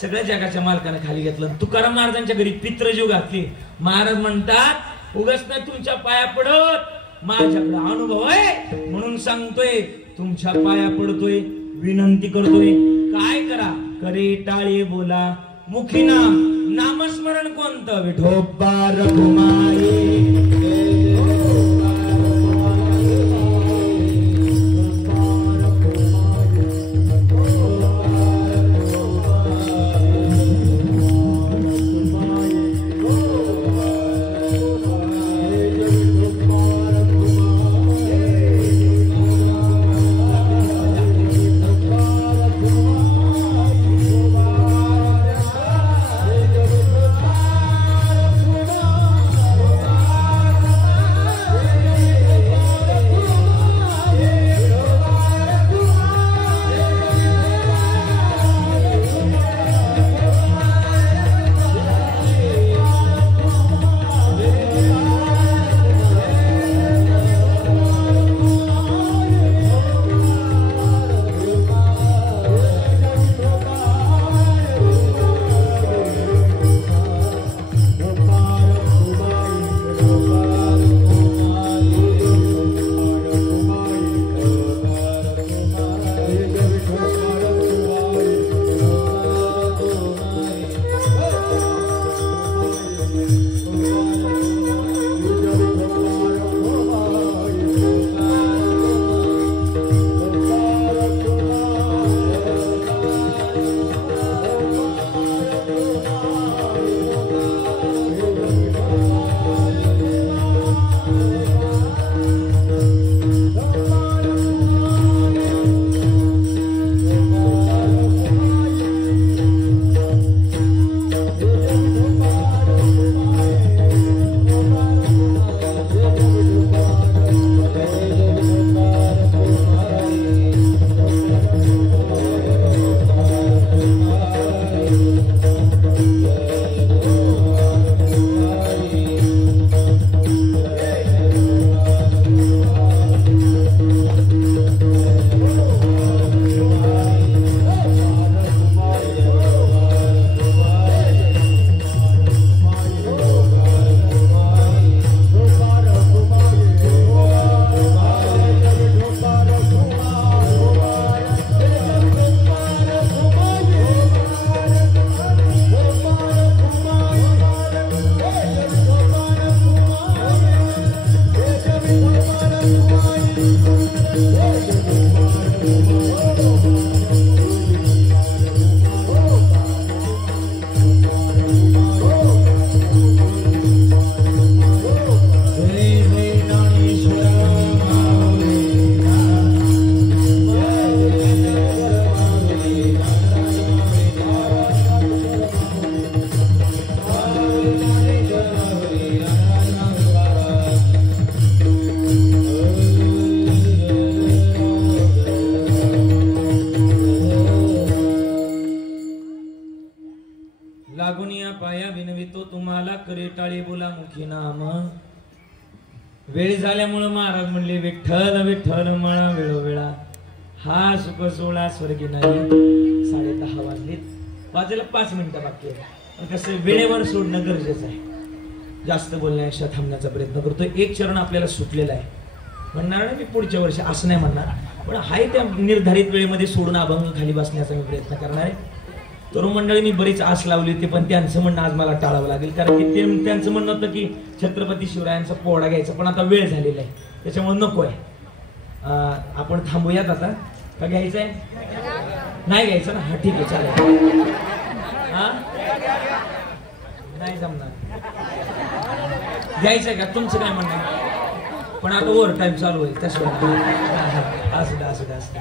सगळ्या जगाच्या मालकाने खाली घेतलं. तुकाराम महाराजांच्या घरी पित्रजीव घातली. महाराज म्हणतात उगाच नाही तुमच्या पाया पडत, माझ्याकडे अनुभव आहे म्हणून सांगतोय. तुमच्या पाया पडतोय, विनंती करतोय. काय करा? करे टाळे बोला, मुखी नामस्मरण कोणतं? विठोबा रघुमाई. लागुनिया पाया विनवितो तुम्हाला करे टाळी बोला मुखी नाम. वेळ झाल्यामुळं महाराज म्हणले विठ्ठल विठ्ठल मळा वेळोवेळा हा सुख सोळा स्वर्गी नाही. 10:30 वाजलेत, वाजायला 5 मिनिटं बाकी आहे. पण कसं वेळेवर सोडणं गरजेचं आहे. जास्त बोलण्यापेक्षा थांबण्याचा प्रयत्न करतो. एक चरण आपल्याला सुटलेला आहे. म्हणणार नाही मी पुढच्या वर्षी असं नाही म्हणणार, पण हाय त्या निर्धारित वेळेमध्ये सोडून अभंग खाली बसण्याचा मी प्रयत्न करणार आहे. तरुण मंडळी मी बरीच आस लावली होती, पण त्यांचं म्हणणं आज मला टाळावं लागेल. कारण की त्यांचं म्हणणं होतं की छत्रपती शिवरायांचा पोवाडा घ्यायचा, पण आता वेळ झालेला आहे त्याच्यामुळे नको आहे. आपण थांबूयात आता का घ्यायचं आहे? नाही घ्यायचं ना? हा ठीक आहे चालेल. हा नाही जमणार, घ्यायचं का? तुमचं काय म्हणणं? पण आता ओव्हर टाइम चालू आहे त्याशिवाय असू द्या असू द्या असू द्या.